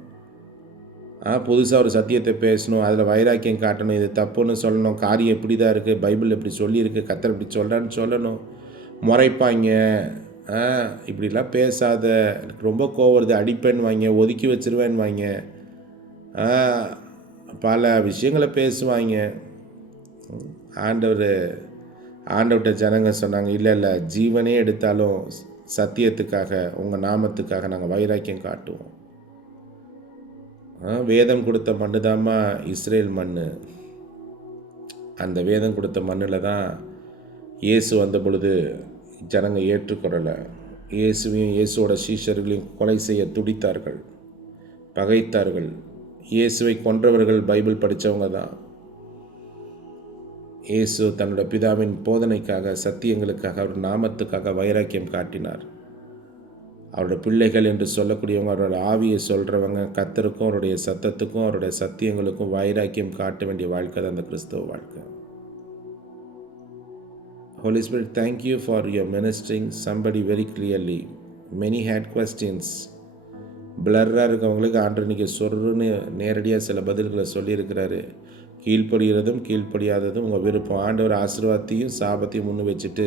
புதுசாக ஒரு சத்தியத்தை பேசணும், அதில் வைராக்கியம் காட்டணும், இது தப்புன்னு சொல்லணும், காரியம் இப்படி தான் இருக்குது, பைபிள் இப்படி சொல்லியிருக்கு, கத்தர் இப்படி சொல்கிறான்னு சொல்லணும். முறைப்பாங்க, இப்படிலாம் பேசாத, எனக்கு ரொம்ப கோவம் வருது, அடிப்பேன்னு வாங்க, ஒதுக்கி வச்சிருவேன்னு வாங்க, பல விஷயங்களை பேசுவாங்க. ஆண்டவர்கிட்ட ஜனங்க சொன்னாங்க, இல்லை ஜீவனே எடுத்தாலும் சத்தியத்துக்காக, உங்கள் நாமத்துக்காக நாங்கள் வைராக்கியம் காட்டுவோம். வேதம் கொடுத்த மண்ணு தாம்மா இஸ்ரேல் மண். அந்த வேதம் கொடுத்த மண்ணில் தான் இயேசு வந்த பொழுது ஜனங்க ஏற்றுக்கொள்ளலை. இயேசுவையும் இயேசுவோட சீஷர்களையும் கொலை செய்ய துடித்தார்கள், பகைத்தார்கள். இயேசுவை கொன்றவர்கள் பைபிள் படித்தவங்க தான். இயேசு தன்னோட பிதாவின் போதனைக்காக, சத்தியங்களுக்காக, அவர் நாமத்துக்காக வைராக்கியம் காட்டினார். அவரோட பிள்ளைகள் என்று சொல்லக்கூடியவங்க, அவரோட ஆவியை சொல்கிறவங்க, கத்தருக்கும் அவருடைய சத்தத்துக்கும் அவருடைய சத்தியங்களுக்கும் வைராக்கியம் காட்ட வேண்டிய வாழ்க்கை தான் அந்த கிறிஸ்தவ வாழ்க்கை. Holy Spirit, thank you for your ministering somebody very clearly. Many had questions. பிளர்ராக இருக்கவங்களுக்கு ஆண்டவர் இன்றைக்கி சொருன்னு நேரடியாக சில பதில்களை சொல்லியிருக்கிறாரு. கீழ்ப்படிகிறதும் கீழ்ப்படியாததும் உங்கள் விருப்பம். ஆண்டவர் ஆசீர்வாதத்தையும் சாபத்தையும் முன்னு வச்சுட்டு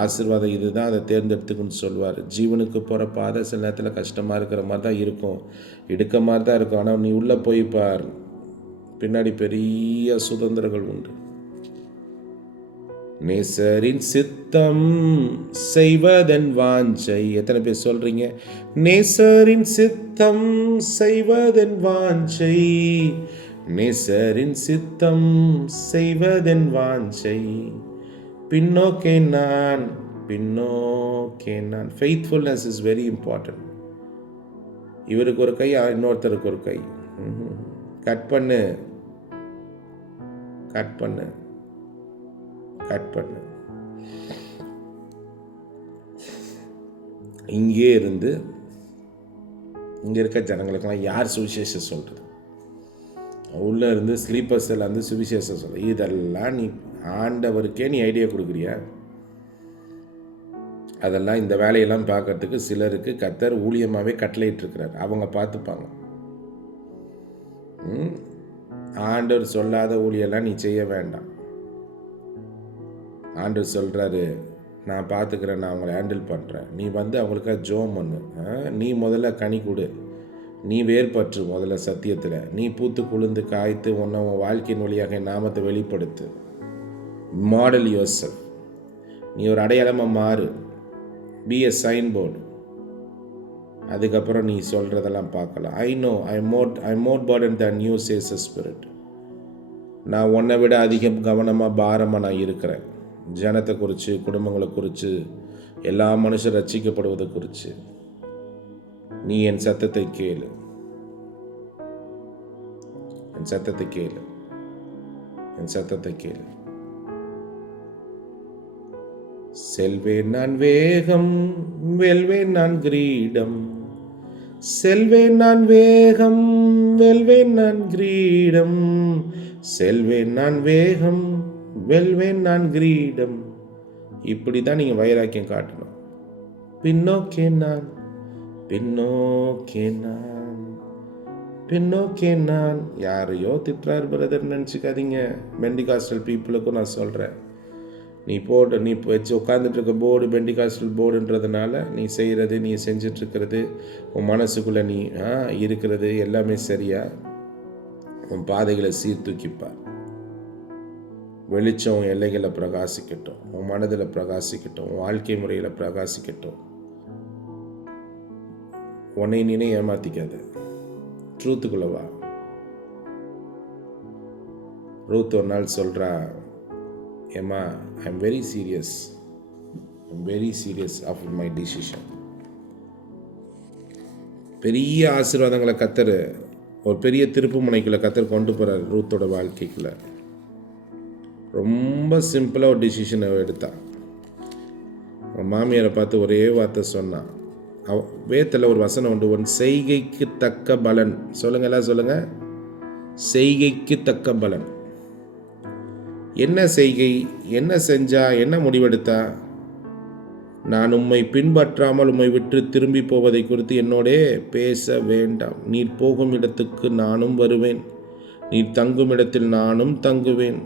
ஆசீர்வாதம் இது தான், அதை தேர்ந்தெடுத்துக்குன்னு சொல்லுவார். ஜீவனுக்கு போகிற பாதை சில நேரத்தில் கஷ்டமாக இருக்கிற மாதிரி தான் இருக்கும், இடுக்க மாதிரி தான் இருக்கும். ஆனால் நீ உள்ளே போய் பார், பின்னாடி பெரிய சுதந்திரங்கள் உண்டு. நேசரின் சித்தம் செய்வதன் வாஞ்சை. எத்தனை பேர் சொல்றீங்க நேசரின் சித்தம் செய்வதன் வாஞ்சை? நேசரின் சித்தம் செய்வதன் வாஞ்சை. பின்னோக்கே நான் பின்னோக்கே நான். Faithfulness is very important. இவருக்கு ஒரு கை, இன்னொருத்தருக்கு ஒரு கை. கட் பண்ணு கட் பண்ணு கட் பண்ணு. இங்கே இருந்து இங்கே இருக்க ஜனங்களுக்கெல்லாம் யார் சுவிசேஷம் சொல்கிறது? உள்ளே இருந்து ஸ்லீப்பர்ஸில் வந்து சுவிசேஷம் சொல்ல. இதெல்லாம் நீ ஆண்டவருக்கே நீ ஐடியா கொடுக்குறியா? அதெல்லாம் இந்த வேலையெல்லாம் பார்க்கறதுக்கு சிலருக்கு கர்த்தர் ஊழியமாகவே கட்டளையிட்டிருக்கிறார். அவங்க பார்த்துப்பாங்க. ஆண்டவர் சொல்லாத ஊழியெல்லாம் நீ செய்ய வேண்டாம். ஆண்டவர் சொல்கிறாரு, நான் பார்த்துக்கிறேன், நான் அவங்கள ஹேண்டில் பண்ணுறேன். நீ வந்து அவங்களுக்காக ஜோம் பண்ணு. நீ முதல்ல கனி கொடு, நீ வேர்பற்று முதல்ல சத்தியத்தில். நீ பூத்து குளிர்ந்து காய்த்து உன்னை உன் வாழ்க்கையின் வழியாக என் நாமத்தை வெளிப்படுத்து. Model yourself. நீ ஒரு அடையாளமாக மாறு. Be a sign board. அதுக்கப்புறம் நீ சொல்கிறதெல்லாம் பார்க்கலாம். I know I more burden than you says the Spirit. நான் உன்னை விட அதிகம் கவனமாக பாரமாக நான் இருக்கிறேன். ஜனத்தை குறித்து, குடும்பங்களை குறித்து, எல்லா மனுஷர் ரட்சிக்கப்படுவதை குறித்து. நீ என் சத்தத்தை கேளு, என் சத்தத்தை கேளு, என் சத்தத்தை கேளு. செல்வேன் நான் வேகம், வெல்வேன் நான் கிரீடம். செல்வேன் நான் வேகம், வெல்வேன் நான் கிரீடம். செல்வேன் நான் வேகம், வெல்வேன் நான் கிரீடம். இப்படி தான் நீங்கள் வைராக்கியம் காட்டணும். பின்னோக்கே நான் பின்னோக்கே நான் பின்னோக்கே நான். யாரையோ திட்டுறார் பிரதர் நினச்சிக்காதீங்க. பெண்டிகாஸ்டல் பீப்புளுக்கும் நான் சொல்கிறேன், நீ வச்சு உட்காந்துட்டு இருக்க போர்டு பெண்டிகாஸ்டல் போர்டுன்றதுனால நீ செய்கிறது, நீ செஞ்சிட்ருக்கிறது, உன் மனசுக்குள்ளே நீ இருக்கிறது எல்லாமே சரியா? உன் பாதைகளை சீர்தூக்கிப்பார். வெளிச்சம் உன் எல்லைகளை பிரகாசிக்கட்டும், உன் மனதில் பிரகாசிக்கட்டும், உன் வாழ்க்கை முறையில் பிரகாசிக்கட்டும். உன்னை நீனே ஏமாத்திக்காத, ட்ரூத்துக்குள்ள வா. ரூத் ஒரு நாள் சொல்கிறா, ஏம்மா I'm very serious of my decision. பெரிய ஆசீர்வாதங்களை கர்த்தர், ஒரு பெரிய திருப்பு முனைக்குள்ள கர்த்தர் கொண்டு போகிறார் ரூத்தோட வாழ்க்கைக்குள்ள. ரொம்ப சிம்பிளாக ஒரு டிசிஷனை எடுத்தான். மாமியாரை பார்த்து ஒரே வார்த்தை சொன்னான். வேத்தில் ஒரு வசனம் உண்டு, உன் செய்கைக்கு தக்க பலன். சொல்லுங்க, எல்லாம் சொல்லுங்க, செய்கைக்கு தக்க பலன். என்ன செய்கை, என்ன செஞ்சா, என்ன முடிவெடுத்தா? நான் உம்மை பின்பற்றாமல் உம்மை விட்டு திரும்பி போவதை குறித்து என்னோடே பேச வேண்டாம். நீர் போகும் இடத்துக்கு நானும் வருவேன், நீர் தங்கும் இடத்தில் நானும் தங்குவேன்.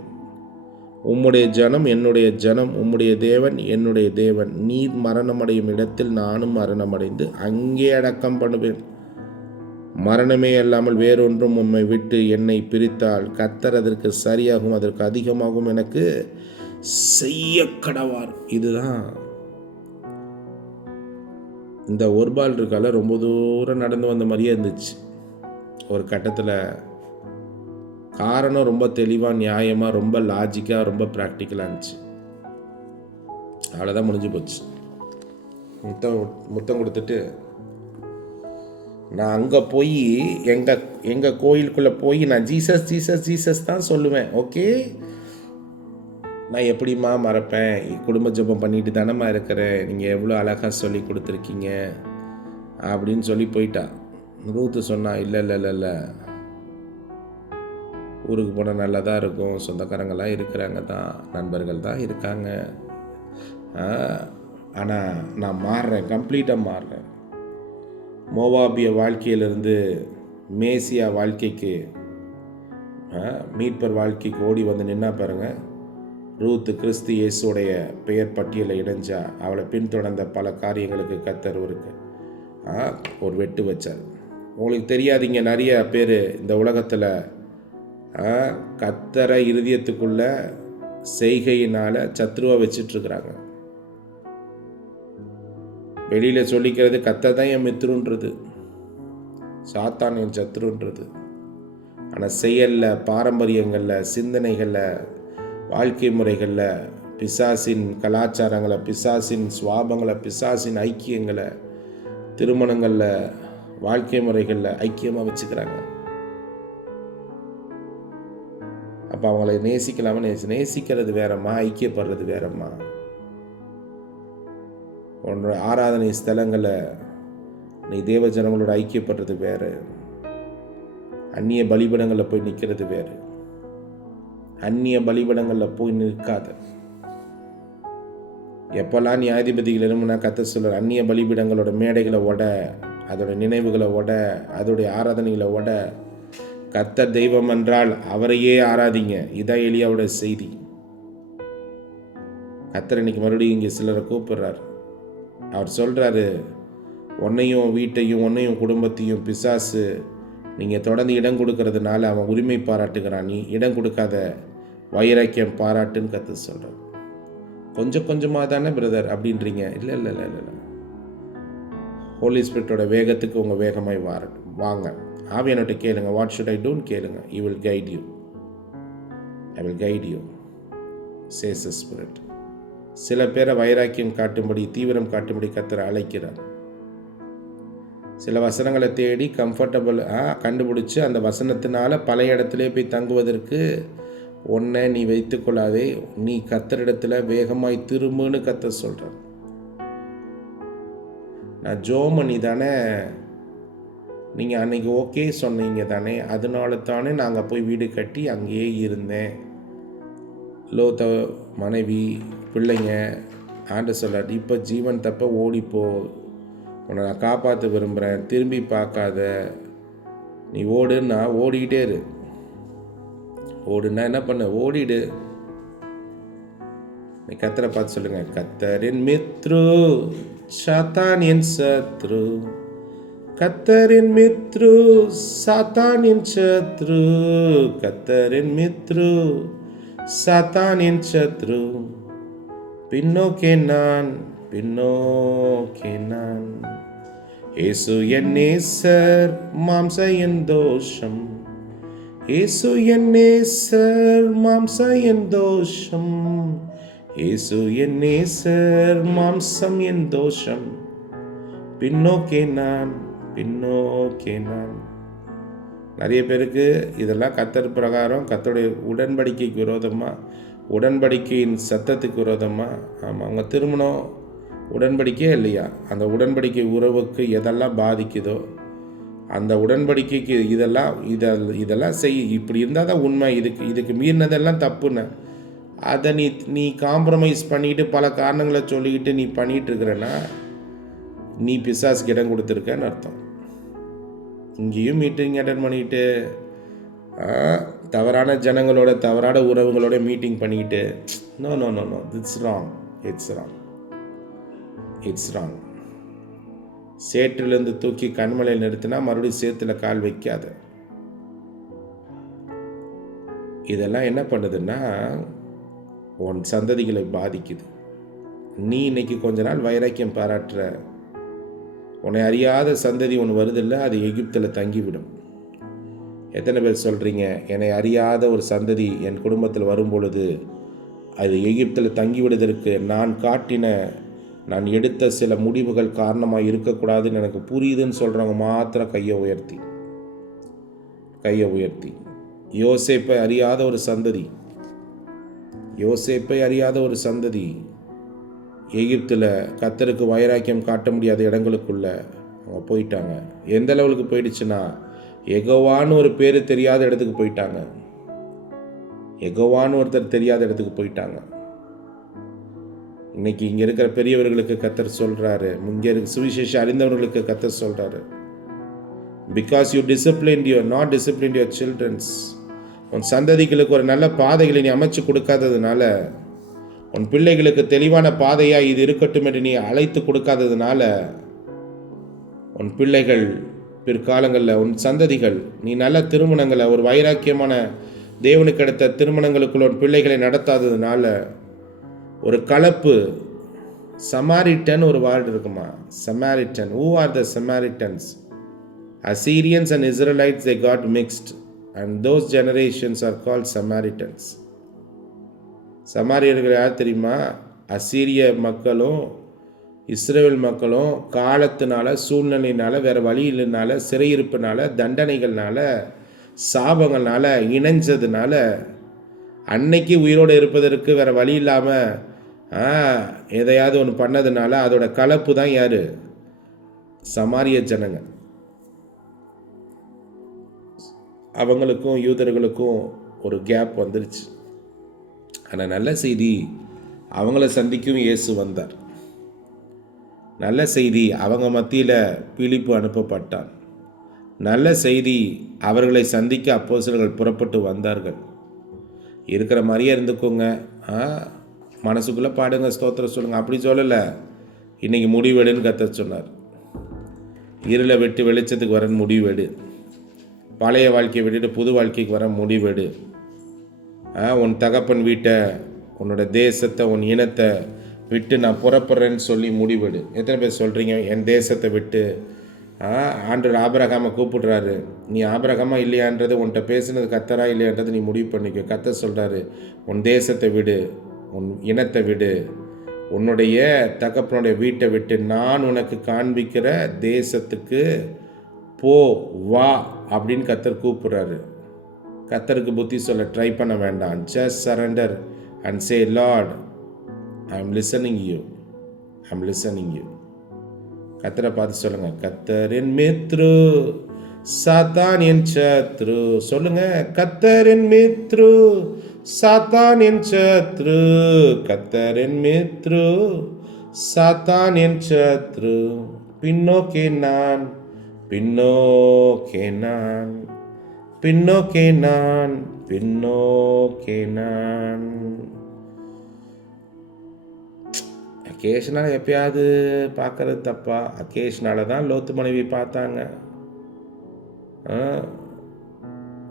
உம்முடைய ஜனம் என்னுடைய ஜனம், உம்முடைய தேவன் என்னுடைய தேவன். நீர் மரணமடையும் இடத்தில் நானும் மரணமடைந்து அங்கே அடக்கம் பண்ணுவேன். மரணமே அல்லாமல் வேறொன்றும் உம்மை விட்டு என்னை பிரித்தால் கர்த்தர் அதற்கு சரியாகும், அதற்கு அதிகமாகவும் எனக்கு செய்ய கடவார். இதுதான் இந்த ஒருபால் இருக்கால, ரொம்ப தூரம் நடந்து வந்த மாதிரியே இருந்துச்சு. ஒரு கட்டத்தில் காரணம் ரொம்ப தெளிவாக, நியாயமாக, ரொம்ப லாஜிக்காக, ரொம்ப ப்ராக்டிக்கலாக இருந்துச்சு. அவ்வளோதான், முடிஞ்சு போச்சு. முத்தம் கொடுத்துட்டு நான் அங்கே போய் எங்கள் கோயிலுக்குள்ளே போய் நான் ஜீசஸ் ஜீசஸ் ஜீசஸ் தான் சொல்லுவேன். ஓகே, நான் எப்படிம்மா மறப்பேன்? குடும்ப ஜெபம் பண்ணிட்டு தானம்மா இருக்கிறேன், நீங்கள் எவ்வளோ அழகாக சொல்லி கொடுத்துருக்கீங்க அப்படின்னு சொல்லி போயிட்டா. ரூத்து சொன்னா, இல்லை, ஊருக்கு போனால் நல்லா தான் இருக்கும், சொந்தக்காரங்களாம் இருக்கிறாங்க தான், நண்பர்கள் தான் இருக்காங்க, ஆனால் நான் மாறுறேன், கம்ப்ளீட்டாக மாறுறேன். மோவாபிய வாழ்க்கையிலிருந்து மேசியா வாழ்க்கைக்கு, மீட்பர் வாழ்க்கைக்கு ஓடி வந்து நின்னா பாருங்க. ரூத் கிறிஸ்து இயேசுடைய பெயர் பட்டியலில் இணைஞ்சா அவளை பின்தொடர்ந்த பல காரியங்களுக்கு கர்த்தர் ஒரு வெட்டு வச்சார். உங்களுக்கு தெரியாதீங்க, நிறைய பேர் இந்த உலகத்தில் கர்த்தரை இருதயத்துக்குள்ள செய்கையினால் சத்ருவா வச்சிட்ருக்குறாங்க. வெளியில் சொல்லிக்கிறது கர்த்தர் தான் என் மித்ருன்றது, சாத்தான் என் சத்ருன்றது. ஆனால் செயலில், பாரம்பரியங்களில், சிந்தனைகளில், வாழ்க்கை முறைகளில், பிசாசின் கலாச்சாரங்களை, பிசாசின் சுவாபங்களை, பிசாசின் ஐக்கியங்களை, திருமணங்களில், வாழ்க்கை முறைகளில் ஐக்கியமாக வச்சுக்கிறாங்க. அப்போ அவங்களை நேசிக்கலாமா? நேசிக்கிறது வேறம்மா, ஐக்கியப்படுறது வேறம்மா. ஒன்று ஆராதனை ஸ்தலங்களை நீ தேவ ஜனங்களோட ஐக்கியப்படுறது வேறு, அந்நிய பலிபடங்களில் போய் நிற்கிறது வேறு. அந்நிய பலிபடங்களில் போய் நிற்காத. எப்போல்லாம் நியாயாதிபதிகள் எழுமுன்னா கர்த்தர் சொல்றார், அந்நிய பலிபீடங்களோட மேடைகளை உட, அதோட நினைவுகளை உட, அதோடைய ஆராதனைகளை உட. கர்த்தர் தெய்வம் என்றால் அவரையே ஆராதிங்க. இதான் எலியாவோட செய்தி. கர்த்தர் இன்னைக்கு மறுபடியும் இங்கே சிலரை கூப்பிடுறார். அவர் சொல்றாரு, உன்னையும் வீட்டையும் உன்னையும் குடும்பத்தையும் பிசாசு நீங்கள் தொடர்ந்து இடம் கொடுக்கறதுனால அவன் உரிமை பாராட்டுகிறான். நீ இடம் கொடுக்காத, வைராக்கியம் பாராட்டுன்னு கர்த்தர் சொல்கிறார். கொஞ்சம் கொஞ்சமாக தானே பிரதர் அப்படின்றீங்க. இல்லை இல்லை இல்லை இல்லை ஹோலி ஸ்பிரிட்டோட வேகத்துக்கு உங்கள் வேகமாய் வாங்க. ஆவியானவர்கிட்ட கேளுங்க, வாட் ஷுட் ஐ டூன்னு கேளுங்க. You will guide you. I will guide you says the spirit. சில பேரை வைராக்கியம் காட்டும்படி, தீவிரம் காட்டும்படி கர்த்தர் அழைக்கிறார். சில வசனங்களை தேடி கம்ஃபர்டபுள் கண்டுபிடிச்சி அந்த வசனத்தினால பல இடத்துல போய் தங்குவதற்கு ஒன்றை நீ வைத்துக்கொள்ளாதே. நீ கர்த்தரிடத்துல வேகமாய் திரும்புன்னு கர்த்தர் சொல்கிறார். நான் ஜோமணி தானே, நீங்கள் அன்னைக்கு ஓகே சொன்னீங்க தானே, அதனால தானே நாங்கள் போய் வீடு கட்டி அங்கேயே இருந்தேன். லோத்த மனைவி பிள்ளைங்க ஆண்டு சொல்லார், இப்போ ஜீவன் தப்ப ஓடிப்போ, உன்னை நான் காப்பாற்ற விரும்புகிறேன், திரும்பி பார்க்காத, நீ ஓடுன்னா ஓடிக்கிட்டே இரு. ஓடுன்னா என்ன பண்ண, ஓடிடு. நீ கர்த்தரை பார்த்து சொல்லுங்க, கர்த்தரின் மித்ரு சாத்தான் என் சத்ரு, கர்த்தரின் மித்ரு சாத்தான் என் சத்ரு, கர்த்தரின் மித்ரு சாத்தான் என் சத்ரு, பின்னோக்கே நான் பின்னோக்கினான். இயேசு என் நேசர், மாம்ச என் தோஷம், இயேசு என் நேசர், மாம்ச என் தோஷம், இயேசு என் நேசர், மாம்சம் என் தோஷம், பின்னோக்கே நான் பின்னோக்கே நான். நிறைய பேருக்கு இதெல்லாம் கர்த்தர் பிரகாரம், கர்த்தருடைய உடன்படிக்கைக்கு விரோதமாக, உடன்படிக்கையின் சத்தத்துக்கு விரோதமாக. ஆமாம், அவங்க திருமணம் உடன்படிக்கையே இல்லையா, அந்த உடன்படிக்கை உறவுக்கு எதெல்லாம் பாதிக்குதோ அந்த உடன்படிக்கைக்கு இதெல்லாம் இப்படி இருந்தால் தான் உண்மை, இதுக்கு மீறினதெல்லாம் தப்புன்னு அதை நீ காம்ப்ரமைஸ் பண்ணிக்கிட்டு பல காரணங்களை சொல்லிக்கிட்டு நீ பண்ணிகிட்டு இருக்கிறன்னா நீ பிசாசுக்கு இடம் கொடுத்துருக்கன்னு அர்த்தம். இங்கேயும் மீட்டிங் அட்டன் பண்ணிக்கிட்டு தவறான ஜனங்களோட, தவறான உறவுகளோட மீட்டிங் பண்ணிக்கிட்டு, no no no no, it's wrong, it's wrong, it's wrong. சேற்றிலிருந்து தூக்கி கண்மலையில் நிறுத்தினா மறுபடியும் சேத்துல கால் வைக்காத. இதெல்லாம் என்ன பண்ணுதுன்னா உன் சந்ததிகளை பாதிக்குது. நீ இன்னைக்கு கொஞ்ச நாள் வைராக்கியம் பாராட்டுற, உன்னை அறியாத சந்ததி ஒன்று வருதில்லை, அது எகிப்தில் தங்கிவிடும். எத்தனை பேர் சொல்கிறீங்க, என்னை அறியாத ஒரு சந்ததி என் குடும்பத்தில் வரும் பொழுது அது எகிப்தில் தங்கிவிடுவதற்கு நான் எடுத்த சில முடிவுகள் காரணமாக இருக்கக்கூடாதுன்னு எனக்கு புரியுதுன்னு சொல்கிறவங்க மாத்திரம் கையை உயர்த்தி. யோசேப்பை அறியாத ஒரு சந்ததி எகிப்தில் கர்த்தருக்கு வைராக்கியம் காட்ட முடியாத இடங்களுக்குள்ள அவங்க போயிட்டாங்க. எந்த லெவலுக்கு போயிடுச்சுன்னா, யெகோவான்னு ஒரு பேர் தெரியாத இடத்துக்கு போயிட்டாங்க. யெகோவான்னு ஒருத்தர் தெரியாத இடத்துக்கு போயிட்டாங்க. இன்னைக்கு இங்கே இருக்கிற பெரியவர்களுக்கு கர்த்தர் சொல்கிறாரு, இங்கே சுவிசேஷம் அறிந்தவர்களுக்கு கர்த்தர் சொல்கிறாரு, because you disciplined you not disciplined your childrens. உன் சந்ததிகளுக்கு ஒரு நல்ல பாதைகளை நீ அமைச்சு கொடுக்காததுனால, உன் பிள்ளைகளுக்கு தெளிவான பாதையாக இது இருக்கட்டும் என்று நீ அழைத்து கொடுக்காததுனால, உன் பிள்ளைகள் பிற்காலங்களில், உன் சந்ததிகள், நீ நல்ல திருமணங்களை, ஒரு வைராக்கியமான தேவனுக்கு அடுத்த திருமணங்களுக்குள்ள உன் பிள்ளைகளை நடத்தாததுனால, ஒரு கலப்பு சமாரிட்டன் ஒரு வார்டு இருக்குமா, Samaritan. Who are the Samaritans? Assyrians and Israelites, they got mixed, and those generations are called Samaritans. சமாரியர்கள் யார் தெரியுமா? அசீரிய மக்களும் இஸ்ரேல் மக்களும் காலத்தினால, சூழ்நிலையினால, வேறு வழியினால, சிறையிருப்பினால, தண்டனைகள்னால, சாபங்கள்னால இணைஞ்சதுனால, அன்னைக்கு உயிரோடு இருப்பதற்கு வேறு வழி இல்லாமல் எதையாவது ஒன்று பண்ணதுனால அதோட கலப்பு தான் யார்? சமாரிய ஜனங்க. அவங்களுக்கும் யூதர்களுக்கும் ஒரு கேப் வந்துருச்சு. ஆனால் நல்ல செய்தி, அவங்கள சந்திக்கும் இயேசு வந்தார். நல்ல செய்தி, அவங்க மத்தியில் பிலிப்பு அனுப்பப்பட்டான். நல்ல செய்தி, அவர்களை சந்திக்க அப்போஸ்தலர்கள் புறப்பட்டு வந்தார்கள். இருக்கிற மாதிரியே இருந்துக்கோங்க, மனசுக்குள்ளே பாடுங்க, ஸ்தோத்திரம் சொல்லுங்கள், அப்படி சொல்லலை. இன்றைக்கி முடிவெடுன்னு கர்த்தர் சொன்னார். இருளை விட்டு வெளிச்சத்துக்கு வர முடிவெடு. பழைய வாழ்க்கையை விட்டுட்டு புது வாழ்க்கைக்கு வர முடிவெடு. உன் தகப்பன் வீட்டை, உன்னோட தேசத்தை, உன் இனத்தை விட்டு நான் புறப்படுறேன்னு சொல்லி முடிவெடு. எத்தனை பேர் சொல்கிறீங்க என் தேசத்தை விட்டு? ஆண்டவர் ஆபிரகாமை கூப்பிடுறாரு. நீ ஆபிரகாமா இல்லையான்றது, உன்கிட்ட பேசுனது கர்த்தரா இல்லையான்றது நீ முடிவு பண்ணிக்க. கர்த்தர் சொல்கிறாரு, உன் தேசத்தை விடு, உன் இனத்தை விடு, உன்னுடைய தகப்பனுடைய வீட்டை விட்டு நான் உனக்கு காண்பிக்கிற தேசத்துக்கு போ, வா அப்படின்னு கர்த்தர் கூப்பிடுறாரு. கர்த்தருக்கு புத்தி சொல்ல ட்ரை பண்ண வேண்டாம். Just surrender and say, Lord, I am listening you, I am listening you. கர்த்தரை பார்த்து சொல்லுங்க, கர்த்தர் என் மித்ரு, சாத்தான் என் சத்ரு. சொல்லுங்க, கர்த்தர் என் மித்ரு, சாத்தான் என் சத்ரு. கர்த்தர் என் மித்ரு, சாத்தான் என் சத்ரு. பின்னோக்கே நான், பின்னோக்கே நான், பின்னோக்கே நான், பின்னோக்கே நான். அக்கேஷனால் எப்பயாவது பார்க்கறது தப்பா? அக்கேஷனால தான் லோத்து மனைவி பார்த்தாங்க.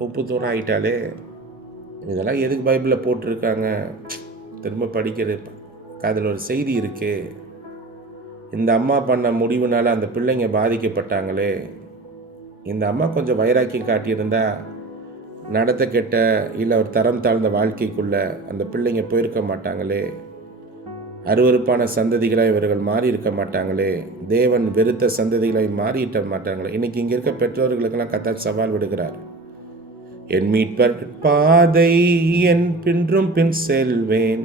உப்பு தூரம் ஆகிட்டாலே. இதெல்லாம் எதுக்கு பைபிளில் போட்டிருக்காங்க? திரும்ப படிக்கிறது. அதில் ஒரு செய்தி இருக்கு. இந்த அம்மா பண்ண முடிவுனால அந்த பிள்ளைங்க பாதிக்கப்பட்டாங்களே. இந்த அம்மா கொஞ்சம் வைராக்கியம் காட்டியிருந்தா, நடத்த கெட்ட இல்லை ஒரு தரம் தாழ்ந்த வாழ்க்கைக்குள்ளே அந்த பிள்ளைங்க போயிருக்க மாட்டாங்களே. அருவருப்பான சந்ததிகளாக இவர்கள் மாறி இருக்க மாட்டாங்களே. தேவன் வெறுத்த சந்ததிகளை மாறிட்ட மாட்டாங்களே. இன்றைக்கி இங்கே இருக்க பெற்றோர்களுக்கெல்லாம் கர்த்தர் சவால் விடுகிறார். என் மீட்பர் பாதை என் பின்றும் பின் செல்வேன்,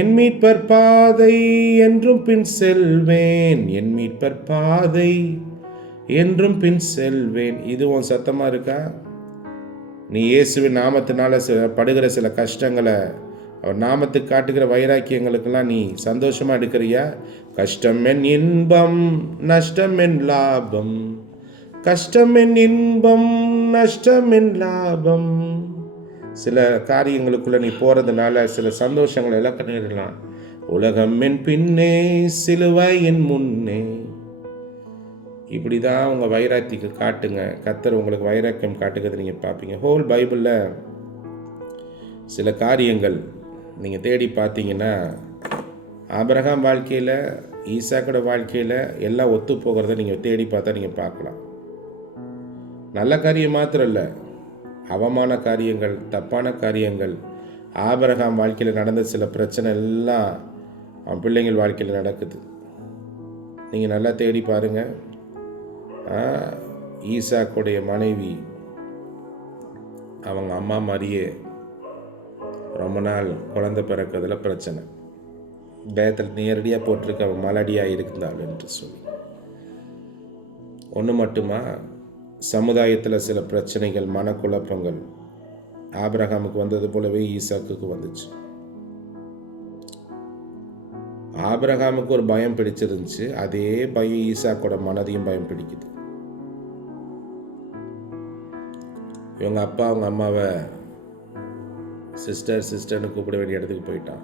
என் மீட்பர் பாதை என்றும் பின் செல்வேன், என் மீட்பர் பாதை என்றும் பின் செல்வேன். இதுவும் சத்தமாக இருக்கா? நீ இயேசுவின் நாமத்தினால படுகிற சில கஷ்டங்களை, அவர் நாமத்துக்கு காட்டுகிற வைராக்கியங்களுக்கெல்லாம் நீ சந்தோஷமாக எடுக்கிறியா? கஷ்டம் என் இன்பம், நஷ்டம் என் லாபம், கஷ்டம் என் இன்பம், நஷ்டம் என் லாபம். சில காரியங்களுக்குள்ளே நீ போகிறதுனால சில சந்தோஷங்களை இழக்க நேரலாம். உலகம் என் பின்னே, சிலுவை என் முன்னே. இப்படி தான் உங்கள் வைராக்கியத்தை காட்டுங்க. கர்த்தர் உங்களுக்கு வைராக்கியம் காட்டுகிறது நீங்கள் பார்ப்பீங்க. ஹோல் பைபிளில் சில காரியங்கள் நீங்கள் தேடி பார்த்தீங்கன்னா, ஆபிரகாம் வாழ்க்கையில், ஈசாக்கோட வாழ்க்கையில் எல்லாம் ஒத்து போகிறத நீங்கள் தேடி பார்த்தா நீங்கள் பார்க்கலாம். நல்ல காரியம் மாத்திரம் இல்லை, அவமான காரியங்கள், தப்பான காரியங்கள். ஆபிரகாம் வாழ்க்கையில் நடந்த சில பிரச்சனை எல்லாம் அவன் பிள்ளைங்கள் வாழ்க்கையில் நடக்குது. நீங்கள் நல்லா தேடி பாருங்கள். ஈசாக்குடைய மனைவி அவங்க அம்மா மாதிரியே ரொம்ப நாள் குழந்தை பிறக்கிறதுல பிரச்சனை. பேத்தில் நேரடியாக போட்டிருக்க அவன் மலடியாக இருந்தாள் என்று சொல்லி. ஒன்று மட்டுமா, சமுதாயத்தில் சில பிரச்சனைகள், மனக்குழப்பங்கள் ஆபிரகாமுக்கு வந்தது போலவே ஈசாக்குக்கு வந்துச்சு. ஆபிரகாமுக்கு ஒரு பயம் பிடிச்சிருந்துச்சு, அதே பயம் ஈசாக்கோட மனதையும் பயம் பிடிக்குது. இவங்க அப்பா அவங்க அம்மாவை சிஸ்டர்னு கூப்பிட வேண்டிய இடத்துக்கு போயிட்டான்.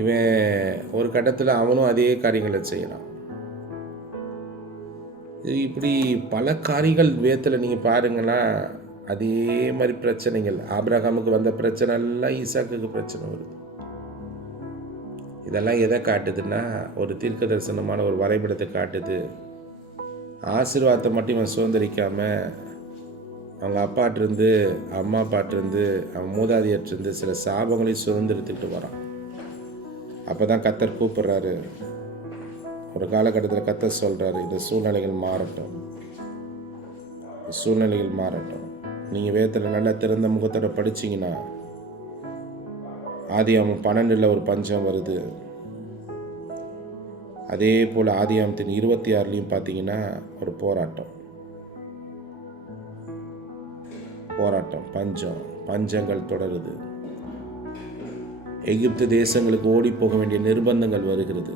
இவன் ஒரு கட்டத்தில் அவனும் அதே காரியங்களை செய்யறான். இப்படி பல காரியங்கள் வேதத்தில் நீங்கள் பாருங்கன்னா அதே மாதிரி பிரச்சனைகள். ஆபிரகாமுக்கு வந்த பிரச்சனை எல்லாம் ஈசாக்குக்கு பிரச்சனை வருது. இதெல்லாம் எதை காட்டுதுன்னா ஒரு தீர்க்க தரிசனமான ஒரு வரைபடத்தை காட்டுது. ஆசீர்வாதத்தை மட்டும் இவன் சுதந்திரிக்காம அவங்க அப்பாட்டிருந்து அம்மா அப்பாட்டிருந்து அவன் மூதாதையற்றிருந்து சில சாபங்களையும் சுதந்திரத்துக்கிட்டு வரான். அப்போ தான் கர்த்தர் கூப்பிட்றாரு. ஒரு காலகட்டத்தில் கர்த்தர் சொல்கிறாரு, இந்த சூழ்நிலைகள் மாறட்டும், சூழ்நிலைகள் மாறட்டும். நீங்கள் வேதத்தில் நல்லா திறந்த முகத்தோட படிச்சிங்கன்னா ஆதியாகமம் 12 ஒரு பஞ்சம் வருது. அதே போல் ஆதியாகமத்தின் 26 பார்த்தீங்கன்னா ஒரு போராட்டம், பஞ்சங்கள் தொடருது. எகிப்து தேசங்களுக்கு ஓடி போக வேண்டிய நிர்பந்தங்கள் வருகிறது.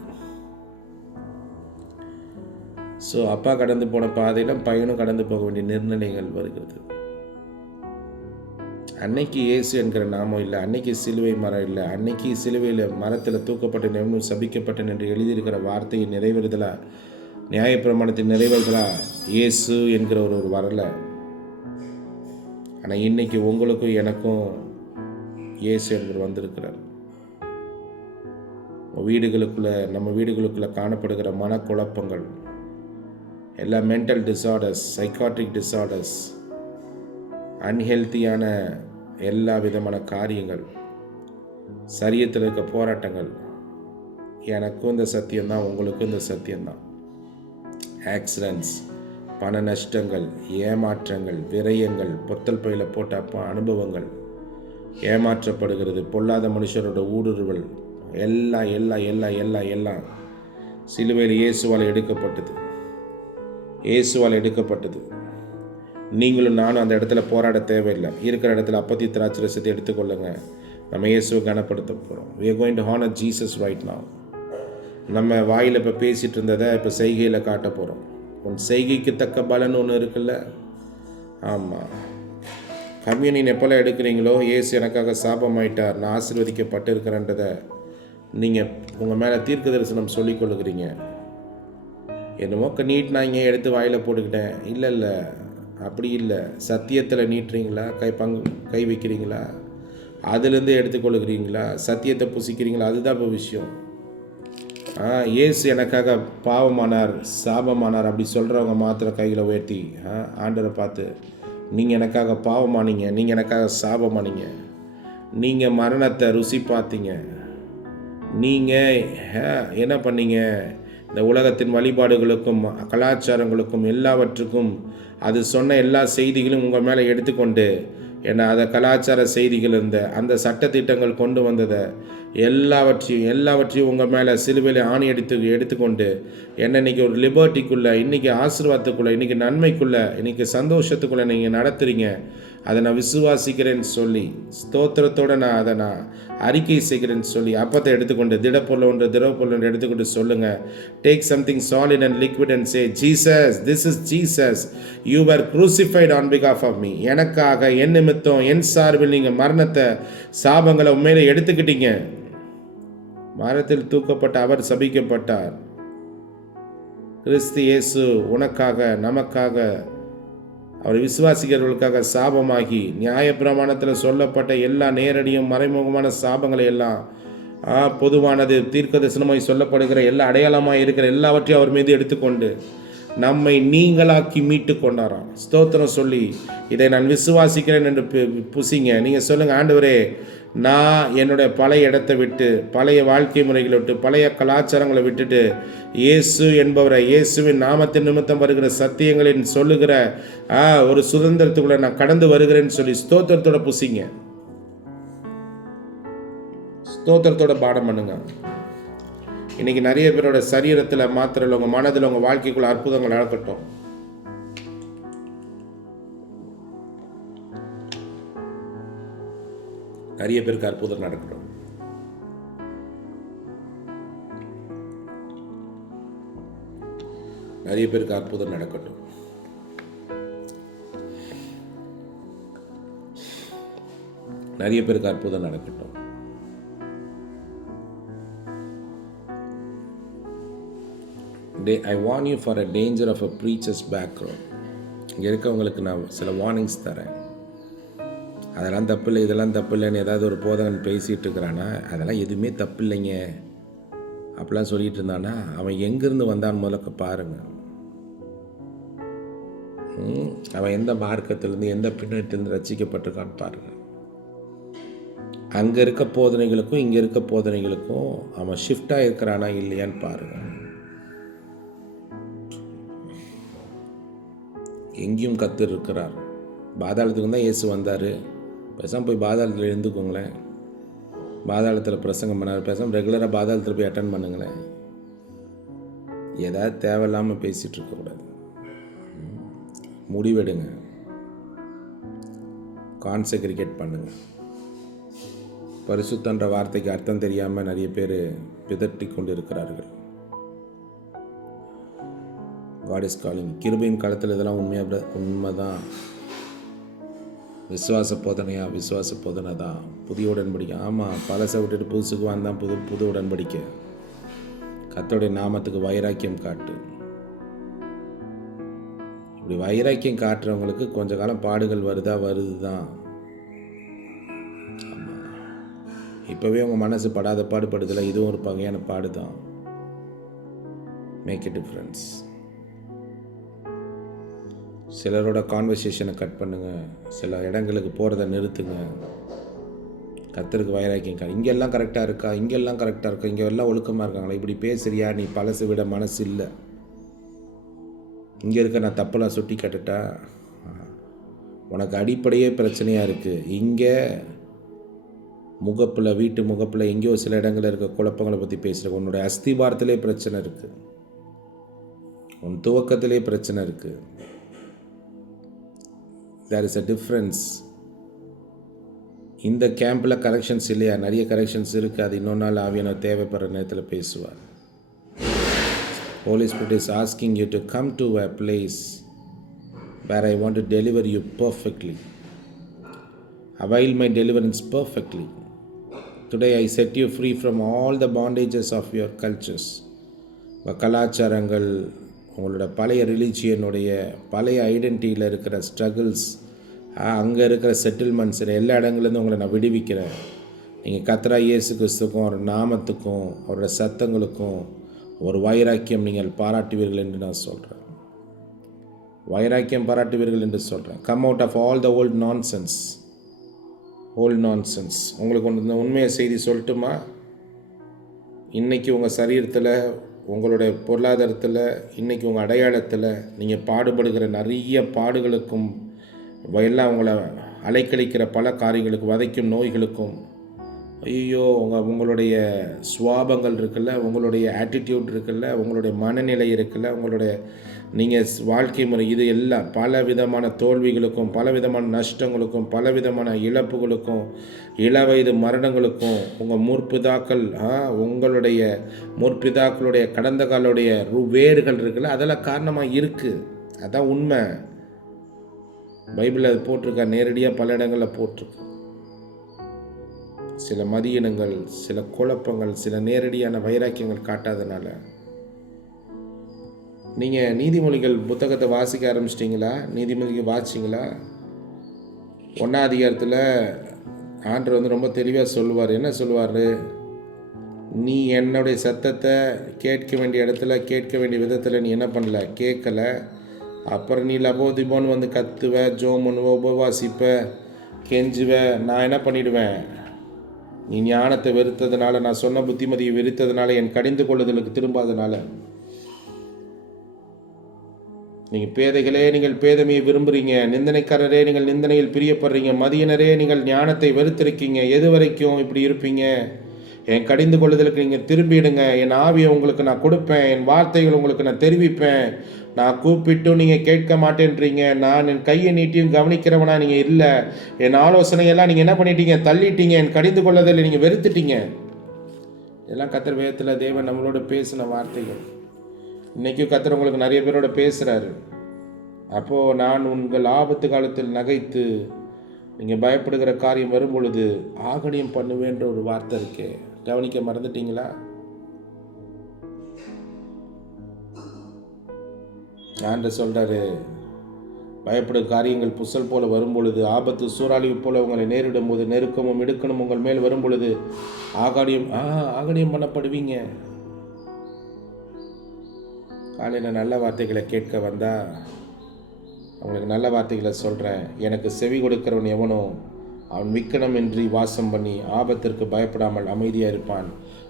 ஸோ அப்பா கடந்து போன பாதையில் பையனும் கடந்து போக வேண்டிய நிர்ணயங்கள் வருகிறது. அன்னைக்கு இயேசு என்கிற நாமம் இல்லை, அன்னைக்கு சிலுவை மரம் இல்லை, அன்னைக்கு சிலுவையில் மரத்தில் தூக்கப்பட்ட சபிக்கப்பட்டேன் என்று எழுதியிருக்கிற வார்த்தையின் நிறைவேறுதலா, நியாயப்பிரமாணத்தின் நிறைவேறுதலா இயேசு என்கிற ஒரு வரலை. ஆனால் இன்னைக்கு உங்களுக்கும் எனக்கும் இயேசு என்கிற வந்திருக்கிறார். நம்ம வீடுகளுக்குள்ள காணப்படுகிற மனக்குழப்பங்கள் எல்லா மென்டல் டிஸார்டர்ஸ், சைக்காட்ரிக் டிஸார்டர்ஸ், அன்ஹெல்த்தியான எல்லா விதமான காரியங்கள், சரீரத்தில் இருக்க போராட்டங்கள், எனக்கும் இந்த சத்தியம்தான், உங்களுக்கும் இந்த சத்தியம்தான். ஆக்சிடென்ட்ஸ், பண நஷ்டங்கள், ஏமாற்றங்கள், விரயங்கள், பொத்தல் பையில் போட்ட அனுபவங்கள், ஏமாற்றப்படுகிறது, பொல்லாத மனுஷரோட ஊடுருவல், எல்லாம் சிலுவையில் இயேசுவால் எடுக்கப்பட்டது. நீங்களும் நானும் அந்த இடத்துல போராட தேவையில்லை. இருக்கிற இடத்துல அப்பத்தி திராட்சை ரசத்தை எடுத்துக்கொள்ளுங்க. நம்ம இயேசுவை கனப்படுத்த போகிறோம். we are going to honor Jesus right now. நம்ம வாயில் இப்போ பேசிகிட்டு இருந்ததை இப்போ செய்கையில் காட்ட போகிறோம். உன் செய்கைக்கு தக்க பலன் ஒன்று இருக்குல்ல. ஆமாம், கம்யூனியன் எப்போல்லாம் எடுக்கிறீங்களோ, இயேசு எனக்காக சாபமாயிட்டார், நான் ஆசீர்வதிக்கப்பட்டு இருக்கிறேன்றதை நீங்கள் உங்கள் மேலே தீர்க்க தரிசனம் சொல்லிக்கொள்ளுகிறீங்க. என்னமோ நீட்டினாங்க எடுத்து வாயில் போட்டுக்கிட்டேன். இல்லை, அப்படி இல்லை. சத்தியத்தில் நீட்டுறீங்களா, கை வைக்கிறீங்களா, அதுலேருந்து எடுத்துக்கொள்ளுகிறீங்களா, சத்தியத்தை புசிக்கிறீங்களா, அதுதான் இப்போ விஷயம். இயேசு எனக்காக பாவமானார், சாபமானார் அப்படி சொல்கிறவங்க மாத்திரம் கைகளை உயர்த்தி ஆண்டவரை பார்த்து, நீங்கள் எனக்காக பாவமானீங்க, நீங்கள் எனக்காக சாபமானீங்க, நீங்கள் மரணத்தை ருசி பார்த்தீங்க, நீங்கள் என்ன பண்ணீங்க, இந்த உலகத்தின் வழிபாடுகளுக்கும் கலாச்சாரங்களுக்கும் எல்லாவற்றுக்கும் அது சொன்ன எல்லா செய்திகளும் உங்கள் மேலே எடுத்துக்கொண்டு, ஏன்னா அதை கலாச்சார செய்திகள் இருந்த அந்த சட்டத்திட்டங்கள் கொண்டு வந்ததை எல்லாவற்றையும் உங்கள் மேலே சிலுவையில் ஆணி எடுத்துக்கொண்டு என்ன இன்றைக்கி ஒரு லிபர்ட்டிக்குள்ளே, இன்றைக்கி ஆசீர்வாதத்துக்குள்ளே, இன்றைக்கி நன்மைக்குள்ளே, இன்றைக்கி சந்தோஷத்துக்குள்ளே நீங்கள் நடத்துகிறீங்க. அதை நான் விசுவாசிக்கிறேன்னு சொல்லி ஸ்தோத்திரத்தோடு நான் அறிக்கை செய்கிறேன்னு சொல்லி அப்பத்தை எடுத்துக்கொண்டு திடப்பொருள் ஒன்று திரவப்பொருள் ஒன்று எடுத்துக்கொண்டு சொல்லுங்கள். Take something solid and liquid and say, Jesus, this is Jesus, you were crucified on பிகாஃப் ஆஃப் மீ. எனக்காக, என் நிமித்தம், என் சார்பில் நீங்கள் மரணத்தை, சாபங்களை உண்மையில எடுத்துக்கிட்டீங்க. மரத்தில் தூக்கப்பட்ட அவர் சபிக்கப்பட்டார். கிறிஸ்து இயேசு உனக்காக, நமக்காக, அவர் விசுவாசிக்கிறவர்களுக்காக சாபமாகி நியாயப்பிரமாணத்தில் சொல்லப்பட்ட எல்லா நேரடியும் மறைமுகமான சாபங்களை எல்லாம் பொதுவானது தீர்க்க தரிசனமாய் சொல்லப்படுகிற எல்லா அடையாளமாக இருக்கிற எல்லாவற்றையும் அவர் மீது எடுத்துக்கொண்டு நம்மை நீங்களாக்கி மீட்டு கொண்டாராம். ஸ்தோத்திரம் சொல்லி இதை நான் விசுவாசிக்கிறேன் என்று புசிங்க. நீங்கள் சொல்லுங்கள், ஆண்டவரே, நான் என்னுடைய பழைய இடத்தை விட்டு, பழைய வாழ்க்கை முறைகளை விட்டு, பழைய கலாச்சாரங்களை விட்டுட்டு இயேசு என்பவரை, இயேசுவின் நாமத்தின் நிமித்தம் வருகிற சத்தியங்களின் சொல்லுகிற ஒரு சுதந்திரத்துக்குள்ள நான் கடந்து வருகிறேன்னு சொல்லி ஸ்தோத்திரத்தோட புசிங்க. ஸ்தோத்திரத்தோட பாடம் பண்ணுங்க. இன்னைக்கு நிறைய பேரோட சரீரத்தில் மாத்திரம் உங்கள் மனதில், உங்கள் வாழ்க்கைக்குள்ள அற்புதங்கள் நடக்கட்டும். நிறைய பேருக்கு அற்புதம் நடக்கட்டும். நிறைய பேருக்கு அற்புதம் நடக்கட்டும். நிறைய பேருக்கு அற்புதம் நடக்கட்டும். I warn you for a danger of a preacher's background. இங்கே இருக்கவங்களுக்கு நான் சில வார்னிங்ஸ் தரேன். அதெல்லாம் தப்பு இல்லை, இதெல்லாம் தப்பு இல்லைன்னு ஏதாவது ஒரு போதகன் பேசிகிட்டு இருக்கிறானா, அதெல்லாம் எதுவுமே தப்பு இல்லைங்க அப்படிலாம் சொல்லிட்டு இருந்தானா, அவன் எங்கேருந்து வந்தான்னு முதல்ல பாருங்கள். அவன் எந்த மார்க்கத்திலேருந்து எந்த பின்னத்திலிருந்து ரசிக்கப்பட்டிருக்கான்னு பாருங்கள். அங்கே இருக்க போதனைகளுக்கும் இங்கே இருக்க போதனைகளுக்கும் அவன் ஷிஃப்டாக இருக்கிறானா இல்லையான்னு பாருங்கள். எங்கேயும் கத்தர் இருக்கிறார். பாதாளத்துக்கு தான் இயேசு வந்தார். பேசாமல் போய் பாதாளத்தில் எழுந்துக்கோங்களேன். பாதாளத்தில் பிரசங்கம் பண்ணார். பேசாமல் ரெகுலராக பாதாளத்தில் போய் அட்டன் பண்ணுங்களேன். ஏதாவது தேவையில்லாமல் பேசிகிட்டு இருக்கக்கூடாது. முடிவெடுங்க, கான்செக்ரிகேட் பண்ணுங்க. பரிசுத்தன்ற வார்த்தைக்கு அர்த்தம் தெரியாமல் நிறைய பேர் பிதட்டி கொண்டு இருக்கிறார்கள். God is calling. கிருபையின் காலத்தில் இதெல்லாம் உண்மைதான். விசுவாச போதனை தான். புதிய உடன்படிக்கை. ஆமாம், பழசை விட்டுட்டு புதுசுக்கு வந்தான் புது உடன்படிக்கை. கர்த்தருடைய நாமத்துக்கு வைராக்கியம் காட்டு. இப்படி வைராக்கியம் காட்டுறவங்களுக்கு கொஞ்ச காலம் பாடுகள் வருது தான். இப்போவே உங்கள் மனசு படாத பாடுபடுதில்லை, இதுவும் ஒரு வகையான பாடு தான். Make it difference. சிலரோட கான்வர்சேஷனை கட் பண்ணுங்கள். சில இடங்களுக்கு போகிறத நிறுத்துங்க. கர்த்தருக்கு வைராக்கியம். இங்கெல்லாம் கரெக்டாக இருக்கா, இங்கெல்லாம் கரெக்டாக இருக்கா, இங்கே எல்லாம் ஒழுக்கமாக இருக்காங்களா, இப்படி பேசுறியா, நீ பழசு விட மனசு இல்லை. இங்கே இருக்க நான் தப்பெல்லாம் சுட்டி கட்டுட்டா, உனக்கு அடிப்படையே பிரச்சனையாக இருக்குது. இங்கே முகப்பில், வீட்டு முகப்பில் எங்கேயோ சில இடங்களில் இருக்க குழப்பங்களை பற்றி பேசுகிற, உன்னோட அஸ்திபாரத்திலே பிரச்சனை இருக்குது, உன் துவக்கத்திலே பிரச்சனை இருக்குது. There is a difference. இந்த கேம்பில் கரெக்ஷன்ஸ் இல்லையா? நிறைய கரெக்ஷன்ஸ் இருக்குது. அது இன்னொரு நாள் ஆவியானவர் தேவைப்படுற நேரத்தில் பேசுவார். Holy Spirit is asking you to come to a place where I want to deliver you perfectly. Avail my deliverance perfectly. Today I set you free from all the bondages of your cultures. கலாச்சாரங்கள், உங்களோட பழைய ரிலீஜியனுடைய பழைய ஐடென்டிட்டியில் இருக்கிற struggles, அங்கே இருக்கிற settlements, எல்லா இடங்கள்லேருந்து உங்களை நான் விடுவிக்கிறேன். நீங்கள் கர்த்தராகிய இயேசு கிறிஸ்துக்கும் அவர் நாமத்துக்கும் அவரோட சத்தங்களுக்கும் ஒரு வைராக்கியம் நீங்கள் பாராட்டுவீர்கள் என்று நான் சொல்கிறேன். வைராக்கியம் பாராட்டுவீர்கள் என்று சொல்கிறேன். Come out of all the old nonsense. உங்களுக்கு ஒன்று உண்மையை செய்தி சொல்லட்டுமா? இன்றைக்கி உங்கள் சரீரத்தில், உங்களுடைய பொருளாதாரத்தில், இன்றைக்கி உங்கள் அடையாளத்தில் நீங்கள் பாடுபடுகிற நிறைய பாடுகளுக்கும் எல்லாம் உங்களை அலைக்கழிக்கிற பல காரியங்களுக்கு, வதைக்கும் நோய்களுக்கும், ஐயோ உங்களுடைய சுவாபங்கள் இருக்குல்ல, உங்களுடைய ஆட்டிடியூட் இருக்குல்ல, உங்களுடைய மனநிலை இருக்குல்ல, உங்களுடைய நீங்கள் வாழ்க்கை முறை, இது எல்லாம் பல விதமான தோல்விகளுக்கும், பல விதமான நஷ்டங்களுக்கும், பல விதமான இழப்புகளுக்கும், இளவயது மரணங்களுக்கும், உங்கள் உங்களுடைய முற்பிதாக்களுடைய கடந்த காலுடைய வேர்கள் இருக்குல்ல, அதெல்லாம் காரணமாக இருக்குது. அதான் உண்மை. பைபிளில் அது போட்டிருக்கா, நேரடியாக பல இடங்களில் போட்டிருக்கு. சில மதியினங்கள், சில குழப்பங்கள், சில நேரடியான வைராக்கியங்கள் காட்டாதனால. நீங்கள் நீதிமொழிகள் புத்தகத்தை வாசிக்க ஆரம்பிச்சிட்டிங்களா? நீதிமொழிகள் வாசிச்சிங்களா? 1ஆம் அதிகாரத்தில் ஆண்டவர் ரொம்ப தெளிவாக சொல்லுவார். என்ன சொல்லுவார்? நீ என்னுடைய சத்தத்தை கேட்க வேண்டிய இடத்துல, கேட்க வேண்டிய விதத்தில் நீ என்ன பண்ணல, கேட்கலை. அப்புறம் நீ லபோதிபோன்னு வந்து கத்துவ, ஜோமுன்னுவ, உபவாசிப்ப, கெஞ்சுவ. நான் என்ன பண்ணிடுவேன்? நீ ஞானத்தை வெறுத்ததுனால, நான் சொன்ன புத்திமதியை வெறுத்ததுனால, என் கடிந்து கொள்ளுதலுக்கு திரும்பாதனால. நீங்கள் பேதைகளே, நீங்கள் பேதமையை விரும்புகிறீங்க. நிந்தனைக்காரரே, நீங்கள் நிந்தனையில் பிரியப்படுறீங்க. மதியினரே, நீங்கள் ஞானத்தை வெறுத்திருக்கீங்க. எது வரைக்கும் இப்படி இருப்பீங்க? என் கடிந்து கொள்ளுதலுக்கு நீங்கள் திரும்பிடுங்க. என் ஆவியை உங்களுக்கு நான் கொடுப்பேன். என் வார்த்தைகள் உங்களுக்கு நான் தெரிவிப்பேன். நான் கூப்பிட்டும் நீங்கள் கேட்க மாட்டேன்றீங்க. நான் என் கையை நீட்டியும் கவனிக்கிறவனா நீங்கள் இல்லை. என் ஆலோசனையெல்லாம் நீங்கள் என்ன பண்ணிட்டீங்க? தள்ளிட்டீங்க. என் கடிந்து கொள்ளுதலை நீங்கள் வெறுத்துட்டீங்க. இதெல்லாம் கர்த்தர் வேதத்தில் தேவன் நம்மளோட பேசின வார்த்தைகள். இன்றைக்கும் கர்த்தர் உங்களுக்கு நிறைய பேரோட பேசுகிறாரு. அப்போது நான் உங்கள் ஆபத்து காலத்தில் நகைத்து நீங்கள் பயப்படுகிற காரியம் வரும் பொழுது ஆகணியம் பண்ணுவேன்ற ஒரு வார்த்தை இருக்கே, கவனிக்க மறந்துட்டீங்களா? ஆண்டவர் சொல்கிறாரு, பயப்படும் காரியங்கள் புசல் போல வரும்பொழுது, ஆபத்து சூறாவளி போல உங்களை நேரிடும் போது, நெருக்கமும் இடுக்கணும் உங்கள் மேல் வரும் பொழுது ஆகணியம் பண்ணப்படுவீங்க. காலையில் நல்ல வார்த்தைகளை கேட்க வந்தால் அவங்களுக்கு நல்ல வார்த்தைகளை சொல்கிறேன். எனக்கு செவி கொடுக்கிறவன் எவனோ அவன் விக்கனமின்றி வாசம் பண்ணி ஆபத்திற்கு பயப்படாமல் அமைதியாக இருப்பான்.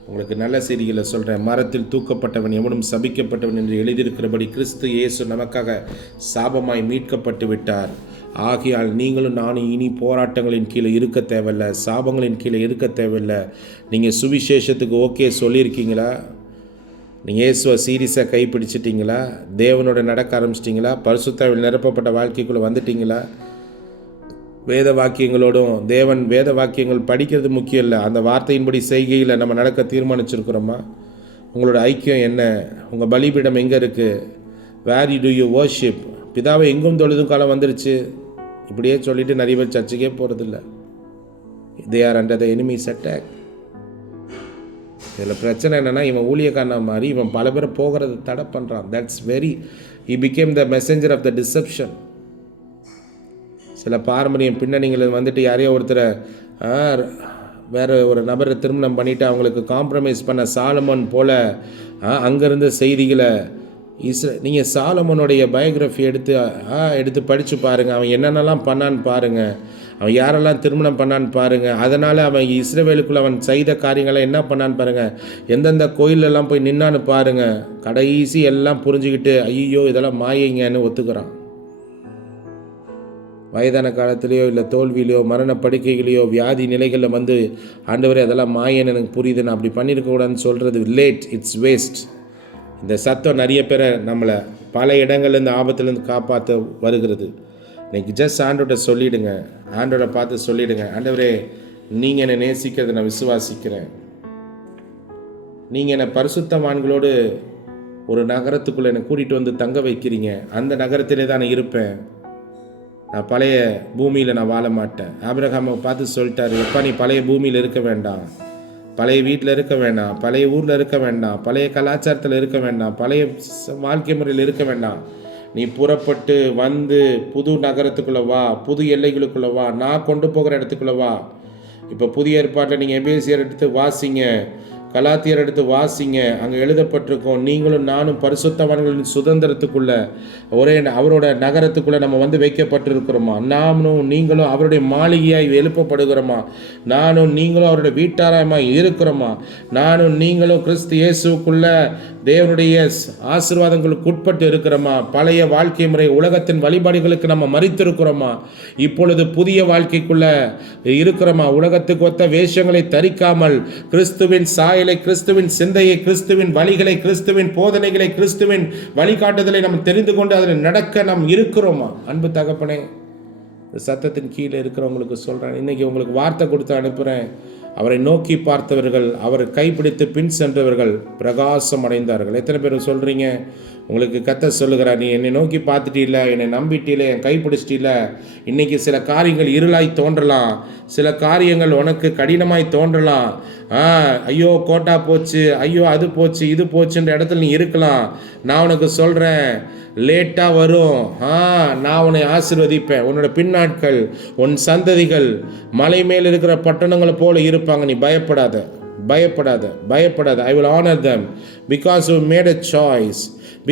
உங்களுக்கு நல்ல செய்திகளை சொல்கிறேன். மரத்தில் தூக்கப்பட்டவன் எவனும் சபிக்கப்பட்டவன் என்று எழுதியிருக்கிறபடி கிறிஸ்து இயேசு நமக்காக சாபமாய் மீட்கப்பட்டு விட்டார். ஆகையால் நீங்களும் நானும் இனி போராட்டங்களின் கீழே இருக்க தேவையில்லை, சாபங்களின் கீழே இருக்க தேவையில்லை. நீங்கள் சுவிசேஷத்துக்கு ஓகே சொல்லியிருக்கீங்களா? நீங்கள் இயேசுவை சீரியஸாக கைப்பிடிச்சிட்டிங்களா? தேவனோட நடக்க ஆரம்பிச்சிட்டிங்களா? பரிசுத்தாவில் நிரப்பப்பட்ட வாழ்க்கைக்குள்ளே வந்துட்டிங்களா? வேத வாக்கியங்களோடும் வேத வாக்கியங்கள் படிக்கிறது முக்கியம் இல்லை, அந்த வார்த்தையின்படி செய்கையில் நம்ம நடக்க தீர்மானிச்சிருக்கிறோமா? உங்களோட ஐக்கியம் என்ன? உங்கள் பலிபீடம் எங்கே இருக்குது? Where you do you worship? பிதாவை எங்கும் தொழுதும் காலம் வந்துருச்சு. இப்படியே சொல்லிவிட்டு நிறைய பேர் சர்ச்சுக்கே போகிறதில்ல. They are under the enemies attack. இதில் பிரச்சனை என்னென்னா, இவன் ஊழியக்காரனா மாதிரி இவன் பல பேரை போகிறத தடை பண்ணுறான். That's very he became the messenger of the deception. சில பாரம்பரியம் பின்னணிகளில் வந்துட்டு யாரையோ ஒருத்தரை வேறு ஒரு நபரை திருமணம் பண்ணிவிட்டு அவங்களுக்கு காம்ப்ரமைஸ் பண்ண சாலமன் போல் அங்கேருந்து செய்திகளை நீங்கள் சாலமனுடைய பயோகிராஃபி எடுத்து படித்து பாருங்கள். அவன் என்னென்னலாம் பண்ணான்னு பாருங்கள், அவன் யாரெல்லாம் திருமணம் பண்ணான்னு பாருங்கள். அதனால் அவன் இஸ்ரவேலுக்குள்ளே அவன் செய்த காரியங்களை என்ன பண்ணான்னு பாருங்கள், எந்தெந்த கோயிலெல்லாம் போய் நின்னான்னு பாருங்கள். கடைசி எல்லாம் புரிஞ்சுக்கிட்டு ஐயோ இதெல்லாம் மாயைங்கன்னு ஒத்துக்கிறான். வயதான காலத்திலேயோ இல்லை தோல்வியிலையோ மரண படுக்கைகளையோ வியாதி நிலைகளில் வந்து ஆண்டவரே அதெல்லாம் மாயன்னு எனக்கு புரியுது, நான் அப்படி பண்ணியிருக்கக்கூடாதுன்னு சொல்கிறது லேட், இட்ஸ் வேஸ்ட். இந்த சத்தம் நிறைய பேரை நம்மளை பல இடங்கள்லேருந்து ஆபத்துலேருந்து காப்பாற்ற வருகிறது. இன்றைக்கி ஜஸ்ட் ஆண்டோட சொல்லிவிடுங்க, ஆண்டோட பார்த்து சொல்லிவிடுங்க, ஆண்டவரே நீங்கள் என்னை நேசிக்கிறத நான் விசுவாசிக்கிறேன். நீங்கள் என்னை பரிசுத்தவான்களோடு ஒரு நகரத்துக்குள்ளே என்னை கூட்டிகிட்டு வந்து தங்க வைக்கிறீங்க. அந்த நகரத்திலே தான் நான் இருப்பேன். நான் பழைய பூமியில் நான் வாழ மாட்டேன். ஆபிரகாமை பார்த்து சொல்லிட்டாரு, எப்பா நீ பழைய பூமியில் இருக்க வேண்டாம், பழைய வீட்டில் இருக்க வேண்டாம், பழைய ஊரில் இருக்க வேண்டாம், பழைய கலாச்சாரத்தில் இருக்க வேண்டாம், பழைய வாழ்க்கை முறையில் இருக்க வேண்டாம். நீ புறப்பட்டு வந்து புது நகரத்துக்குள்ளே வா, புது எல்லைகளுக்குள்ளே வா, நான் கொண்டு போகிற இடத்துக்குள்ளே வா. இப்போ புதிய ஏற்பாட்டில் நீங்கள் எபேசியர் எடுத்து வாசிங்க, கலாத்தியர் எடுத்து வாசிங்க. அங்கே எழுதப்பட்டிருக்கோம், நீங்களும் நானும் பரிசுத்தவான்களின் சுதந்திரத்துக்குள்ள அவரோட நகரத்துக்குள்ளே நம்ம வந்து வைக்கப்பட்டிருக்கிறோமா? நானும் நீங்களும் அவருடைய மாளிகையாய் எழுப்பப்படுகிறோமா? நானும் நீங்களும் அவருடைய வீட்டாராயமாய் இருக்கிறோமா? நானும் நீங்களும் கிறிஸ்து இயேசுக்குள்ள தேவனுடைய ஆசீர்வாதங்களுக்கு உட்பட்டு இருக்கிறோமா? பழைய வாழ்க்கை முறை உலகத்தின் வழிபாடுகளுக்கு நம்ம மறித்திருக்கிறோமா? இப்பொழுது புதிய வாழ்க்கைக்குள்ள இருக்கிறோமா? உலகத்துக்கு ஒத்த வேஷங்களை தரிக்காமல் கிறிஸ்துவின் சாயலை, கிறிஸ்துவின் சிந்தையை, கிறிஸ்துவின் வழிகளை, கிறிஸ்துவின் போதனைகளை, கிறிஸ்துவின் வழிகாட்டுதலை நம்ம தெரிந்து கொண்டு அதில் நடக்க நாம் இருக்கிறோமா? அன்பு தகப்பனே, சத்தத்தின் கீழே இருக்கிறவங்களுக்கு சொல்கிறேன், இன்றைக்கி உங்களுக்கு வார்த்தை கொடுத்து அனுப்புகிறேன். அவரை நோக்கி பார்த்தவர்கள், அவரை கைப்பிடித்து பின் சென்றவர்கள் பிரகாசம் அடைந்தார்கள். எத்தனை பேர் சொல்கிறீங்க? உங்களுக்கு கர்த்தர் சொல்லுகிறார், நீ என்னை நோக்கி பார்த்துட்டீல்ல, என்னை நம்பிட்டீல, என் கைப்பிடிச்சிட்டீல. இன்றைக்கி சில காரியங்கள் இருளாய் தோன்றலாம், சில காரியங்கள் உனக்கு கடினமாய் தோன்றலாம். ஐயோ கோட்டா போச்சு, ஐயோ அது போச்சு, இது போச்சுன்ற இடத்துல நீ இருக்கலாம். நான் உனக்கு சொல்கிறேன், லேட்டாக வரும். நான் உன்னை ஆசீர்வதிப்பேன். உன்னோட பின்னாட்கள், உன் சந்ததிகள் மலை மேல் இருக்கிற பட்டணங்களை போல இருப்பாங்க. நீ பயப்படாத, பயப்படாத, பயப்படாத. I will honor them because you made a choice,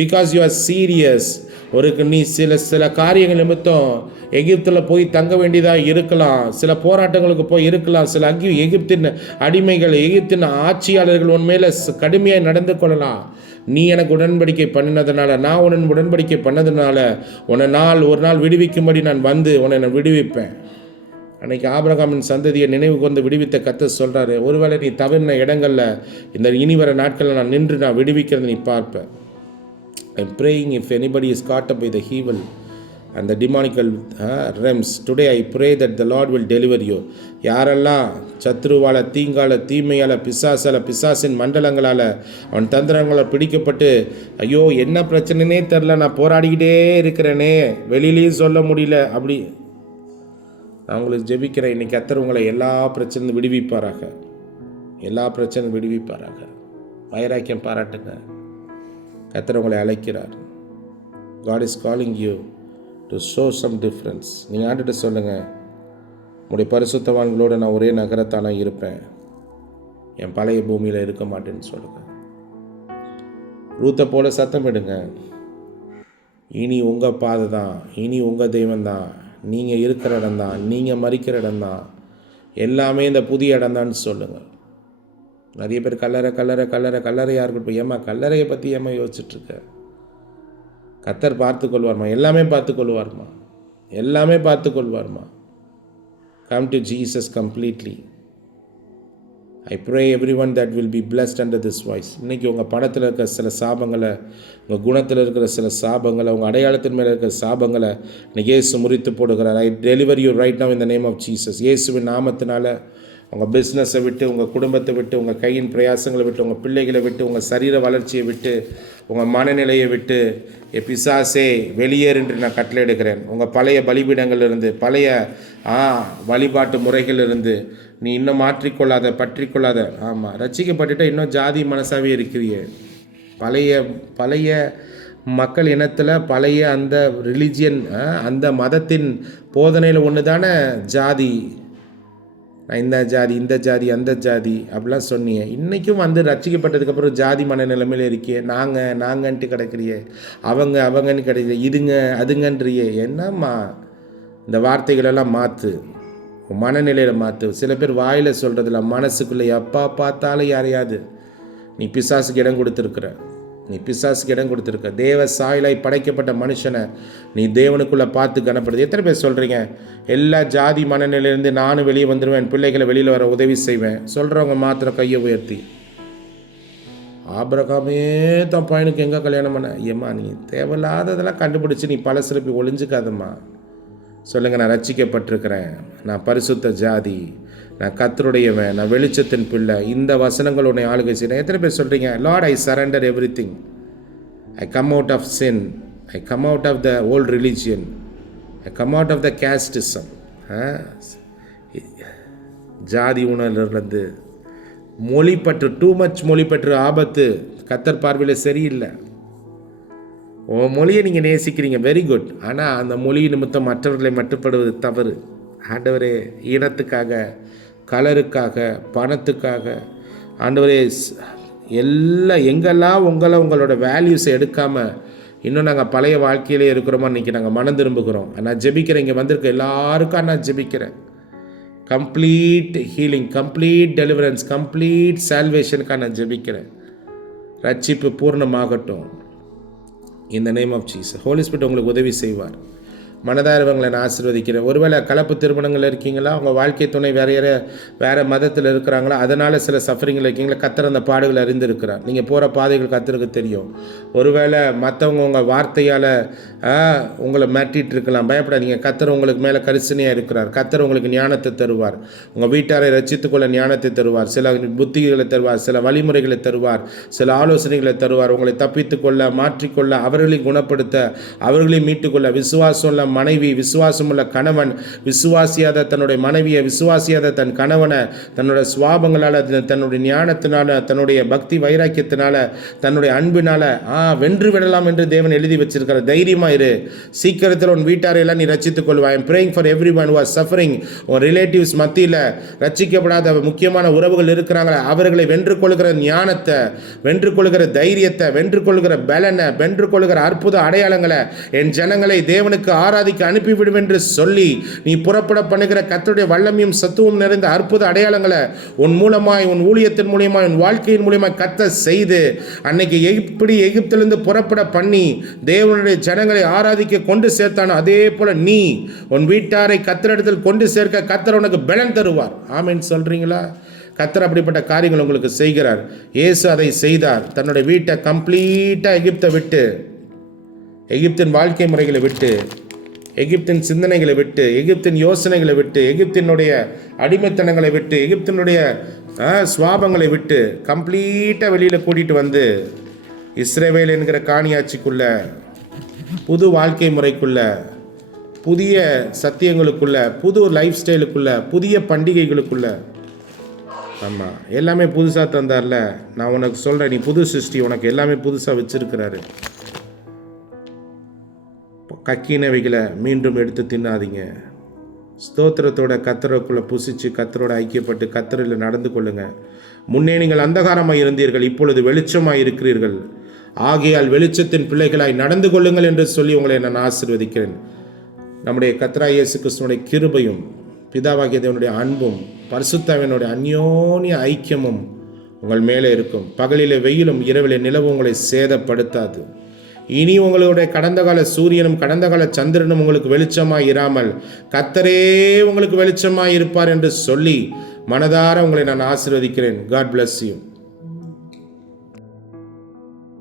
because you are serious. நீ சில காரியங்கள் நிமித்தம் எகிப்தில் போய் தங்க வேண்டியதாக இருக்கலாம், சில போராட்டங்களுக்கு போய் இருக்கலாம், சில எகிப்தின் அடிமைகள், எகிப்தின் ஆட்சியாளர்கள் உன் மேலே கடுமையாக நடந்து கொள்ளலாம். நீ எனக்கு உடன்படிக்கை பண்ணினதுனால, நான் உன்னை உடன்படிக்கை பண்ணதுனால உன்னை ஒரு நாள் விடுவிக்கும்படி நான் வந்து உன்னை விடுவிப்பேன். அன்றைக்கி ஆபிரகாமின் சந்ததியை நினைவு கொண்டு விடுவித்த கர்த்தர் சொல்கிறாரு, ஒருவேளை நீ தவறின இடங்களில் இந்த இனி வர நாட்களில் நான் நின்று நான் விடுவிக்கிறத நீ பார்ப்பேன். I'm praying if anybody is caught up by the evil and the demonical realms, today I pray that the Lord will deliver you. யாரெல்லாம் சத்ருவால், தீங்கால, தீமையால், பிசாசின் மண்டலங்களால், அவன் தந்திரங்களால் பிடிக்கப்பட்டு ஐயோ என்ன பிரச்சனைனே தெரில, நான் போராடிக்கிட்டே இருக்கிறேனே, வெளியிலையும் சொல்ல முடியல, அப்படி நான் உங்களுக்கு ஜெபிக்கிறேன், இன்னைக்கு கர்த்தர் உங்களை எல்லா பிரச்சனையும் விடுவிப்பாராக, எல்லா பிரச்சனையும் விடுவிப்பாராக. வைராக்கியம் பாராட்டுங்க. கர்த்தர் உங்களை அழைக்கிறார். God is calling you to show some difference. நீங்கள் ஆண்டுட்டு சொல்லுங்கள், உங்களுடைய பரிசுத்தவான்களோடு நான் ஒரே நகரத்தான இருப்பேன், என் பழைய பூமியில் இருக்க மாட்டேன்னு சொல்லுங்கள். ரூத்தை போல சத்தமிடுங்க. இனி உங்கள் பாதை தான், இனி உங்கள் தெய்வம் தான், நீங்கள் இருக்கிற இடம் தான், நீங்கள் மறிக்கிற இடம் தான், எல்லாமே இந்த புதிய இடம் தான் சொல்லுங்கள். நிறைய பேர் கல்லறை கல்லறை கல்லறை கல்லறையாக இருக்கட்டும். ஏம்மா கல்லறையை பற்றி ஏம்மா யோசிச்சுட்ருக்க? கர்த்தர் பார்த்து கொள்வார்மா, எல்லாமே பார்த்து கொள்வார்மா, எல்லாமே பார்த்து கொள்வார்மா. Come to Jesus completely. I pray everyone that will be blessed under this voice. இன்றைக்கி உங்கள் பணத்தில் இருக்கிற சில சாபங்களை, உங்கள் குணத்தில் இருக்கிற சில சாபங்களை, உங்கள் அடையாளத்தின் மேலே இருக்கிற சாபங்களை இன்றைக்கி இயேசு முறித்து போடுகிறார். I deliver you right now in the name of Jesus. இயேசுவின் நாமத்தினால உங்கள் பிஸ்னஸை விட்டு, உங்கள் குடும்பத்தை விட்டு, உங்கள் கையின் பிரயாசங்களை விட்டு, உங்கள் பிள்ளைகளை விட்டு, உங்கள் சரீர வளர்ச்சியை விட்டு, உங்கள் மனநிலையை விட்டு பிசாசே வெளியேறு என்று நான் கட்டளை எடுக்கிறேன். உங்கள் பழைய பலிபீடங்களிலிருந்து, பழைய வழிபாட்டு முறைகளிலிருந்து நீ இன்னும் மாற்றிக்கொள்ளாத, பற்றிக்கொள்ளாத. ஆமாம், ரட்சிக்கப்பட்டுட்டு இன்னும் ஜாதி மனசாவே இருக்கிறியே. பழைய மக்கள் இனத்தில் பழைய அந்த ரிலிஜியன், அந்த மதத்தின் போதனையில் ஒன்று தானே ஜாதி. நான் இந்த ஜாதி, இந்த ஜாதி, அந்த ஜாதி அப்படிலாம் சொன்னியே. இன்றைக்கும் வந்து ரட்சிக்கப்பட்டதுக்கப்புறம் ஜாதி மனநிலைமையில் இருக்கியே. நாங்கன்ட்டு கிடக்கிறியே, அவங்கன்னு கிடைக்கிற, இதுங்க அதுங்கன்றியே. என்னம்மா இந்த வார்த்தைகளெல்லாம் மாற்று, மனநிலையில் மாற்று. சில பேர் வாயில் சொல்கிறதில்ல, மனசுக்குள்ளே எப்போ பார்த்தாலும் யாரையாவது நீ பிசாசுக்கு இடம் கொடுத்துருக்குற, நீ பிசாசுக்கு இடம் கொடுத்துருக்க. தேவ சாயலாய் படைக்கப்பட்ட மனுஷனை நீ தேவனுக்குள்ளே பார்த்து கனப்படுது. எத்தனை பேர் சொல்கிறீங்க, எல்லா ஜாதி மனநிலையிலேருந்து நானும் வெளியே வந்துடுவேன், பிள்ளைகளை வெளியில் வர உதவி செய்வேன் சொல்கிறவங்க மாத்திரம் கையை உயர்த்தி. ஆபிரகாமே தன் பையனுக்கு எங்கே கல்யாணம் பண்ண? ஏம்மா நீ தேவையில்லாததெல்லாம் கண்டுபிடிச்சி நீ பல சிறப்பி ஒளிஞ்சுக்காதம்மா. சொல்லுங்கள், நான் ரட்சிக்கப்பட்டிருக்கிறேன், நான் பரிசுத்த ஜாதி, நான் கர்த்தருடையவன், நான் வெளிச்சத்தின் பிள்ளை. இந்த வசனங்கள் உன்னை ஆளுகை செய்யணும். எத்தனை பேர் சொல்கிறீங்க, Lord I surrender everything, I come out of sin, I come out of the old religion, I come out of the casteism. ஜாதி உணர்வுலேருந்து மொழிப்பற்று, டூ மச் மொழிப்பற்று ஆபத்து. கர்த்தர் பார்வையில் சரியில்லை. உன் மொழியை நீங்கள் நேசிக்கிறீங்க, வெரி குட். ஆனால் அந்த மொழி நிமித்தம் மற்றவர்களை மட்டுப்படுவது தவறு. ஆண்டவரே, இனத்துக்காக, கலருக்காக, பணத்துக்காக, ஆண்டவரே, எங்கெல்லாம் உங்களோட வேல்யூஸை எடுக்காமல் இன்னும் நாங்கள் பழைய வாழ்க்கையிலே இருக்கிறோமோ இன்றைக்கி நாங்கள் மனம் திரும்புகிறோம். நான் ஜெபிக்கிறேன், இங்கே வந்திருக்க எல்லாருக்கும் நான் ஜெபிக்கிறேன். Complete healing, complete deliverance, complete சால்வேஷனுக்காக நான் ஜெபிக்கிறேன். ரட்சிப்பு பூர்ணமாகட்டும் in the name of Jesus. Holy Spirit உங்களுக்கு உதவி செய்வார். மனதாரவங்களை நான் ஆசீர்வதிக்கிறேன். ஒருவேளை கலப்பு திருமணங்கள் இருக்கீங்களா, உங்கள் வாழ்க்கை துணை வேறு மதத்தில் இருக்கிறாங்களா, அதனால் சில சஃபரிங்கில் இருக்கீங்களா, கர்த்தர் அந்த பாடுகளை அறிந்திருக்கிறார். நீங்கள் போகிற பாதைகள் கர்த்தருக்கு தெரியும். ஒருவேளை மற்றவங்க உங்கள் வார்த்தையால் உங்களை மாட்டிகிட்டு இருக்கலாம், பயப்படாதீங்க. கர்த்தர் உங்களுக்கு மேலே கரிசனையாக இருக்கிறார். கர்த்தர் உங்களுக்கு ஞானத்தை தருவார். உங்கள் வீட்டாரை ரட்சித்துக்கொள்ள ஞானத்தை தருவார். சில புத்திகளை தருவார், சில வழிமுறைகளை தருவார், சில ஆலோசனைகளை தருவார். உங்களை தப்பித்துக்கொள்ள, மாற்றிக்கொள்ள, அவர்களை குணப்படுத்த, அவர்களை மீட்டுக்கொள்ள. விசுவாசம் மனைவி, விசுவாசமுள்ள கணவன் விசுவாசியாத தன்னுடைய மனைவியை, விசுவாசியாத தன் கணவனை தன்னுடைய சுவாபங்களால், தன்னுடைய ஞானத்தினால, தன்னுடைய பக்தி வைராக்கியத்தினால, தன்னுடைய அன்பினால வென்று விடலாம் என்று தேவன் எழுதி வச்சிருக்கிற. தைரியமா இரு. சீக்கிரத்தில் உன் வீட்டாரையெல்லாம் நீ ரட்சித்துக் கொள்வாய். I'm praying for everyone who are suffering. உன் ரிலேட்டிவ்ஸ் மத்தியில் ரட்சிக்கப்படாத முக்கியமான உறவுகள் இருக்கிறாங்களா, அவர்களை வென்று கொள்கிற ஞானத்தை, வென்று கொள்கிற தைரியத்தை, வென்று கொள்கிற பலனை, வென்று கொள்கிற அற்புத அடையாளங்களை என் ஜனங்களை தேவனுக்கு ஆராதிக்க அனுப்பிவிடும் என்று சொல்லி நீ புறப்பட பண்ணுகிற கர்த்தருடைய வல்லமையும் சத்துவம் நிறைந்த அற்புத அடையாளங்களை உன் மூலமாய், உன் ஊழியத்தின் மூலமாய், உன் வாழ்க்கையின் மூலமாய் கர்த்தர் செய்து அன்னைக்கு எப்படி எகிப்திலிருந்து புறப்பட பண்ணி தேவனுடைய ஜனங்களை ஆராதிக்க கொண்டு சேர்த்தானோ அதே போல நீ உன் வீட்டாரை கர்த்தரிடத்தில் கொண்டு சேர்க்க கர்த்தர் உனக்கு பலன் தருவார். ஆமென் சொல்றீங்களா? கர்த்தர் அப்படிப்பட்ட காரியங்கள் உங்களுக்கு செய்கிறார். இயேசு அதை செய்தார். தன்னுடைய வீட்டை கம்ப்ளீட்டாக எகிப்தை விட்டு, எகிப்தின் வாழ்க்கை முறைகளை விட்டு, எகிப்தின் சிந்தனைகளை விட்டு, எகிப்தின் யோசனைகளை விட்டு, எகிப்தினுடைய அடிமைத்தனங்களை விட்டு, எகிப்தினுடைய சுவாபங்களை விட்டு கம்ப்ளீட்டாக வெளியில் கூட்டிகிட்டு வந்து இஸ்ரவேல் என்கிற காணியாட்சிக்குள்ள, புது வாழ்க்கை முறைக்குள்ள, புதிய சத்தியங்களுக்குள்ள, புது லைஃப் ஸ்டைலுக்குள்ள, புதிய பண்டிகைகளுக்குள்ள. ஆமாம், எல்லாமே புதுசாக தந்தார்ல. நான் உனக்கு சொல்கிறேன், நீ புது சிருஷ்டி, உனக்கு எல்லாமே புதுசாக வச்சுருக்கிறாரு. கக்கினவைகளை மீண்டும் எடுத்து தின்னாதீங்க. ஸ்தோத்திரத்தோட கத்தருக்குள்ளே புசித்து கத்தரோட ஐக்கியப்பட்டு கத்தரில் நடந்து கொள்ளுங்க. முன்னே நீங்கள் அந்தகாரமாய் இருந்தீர்கள், இப்பொழுது வெளிச்சமாய் இருக்கிறீர்கள். ஆகையால் வெளிச்சத்தின் பிள்ளைகளாய் நடந்து கொள்ளுங்கள் என்று சொல்லி உங்களை நான் ஆசீர்வதிக்கிறேன். நம்முடைய கர்த்தராகிய இயேசு கிறிஸ்துவினுடைய கிருபையும் பிதாவாகிய தேவனுடைய அன்பும் பரிசுத்தாவினுடைய அந்யோன்ய ஐக்கியமும் உங்கள் மேலே இருக்கும். பகலிலே வெயிலும் இரவிலே நிலவும் உங்களை சேதப்படுத்தாது. இனி உங்களுடைய கடந்த கால சூரியனும் கடந்த கால சந்திரனும் உங்களுக்கு வெளிச்சமாய் இராமல் கர்த்தரே உங்களுக்கு வெளிச்சமாய் இருப்பார் என்று சொல்லி மனதார உங்களை நான் ஆசீர்வதிக்கிறேன். God bless you.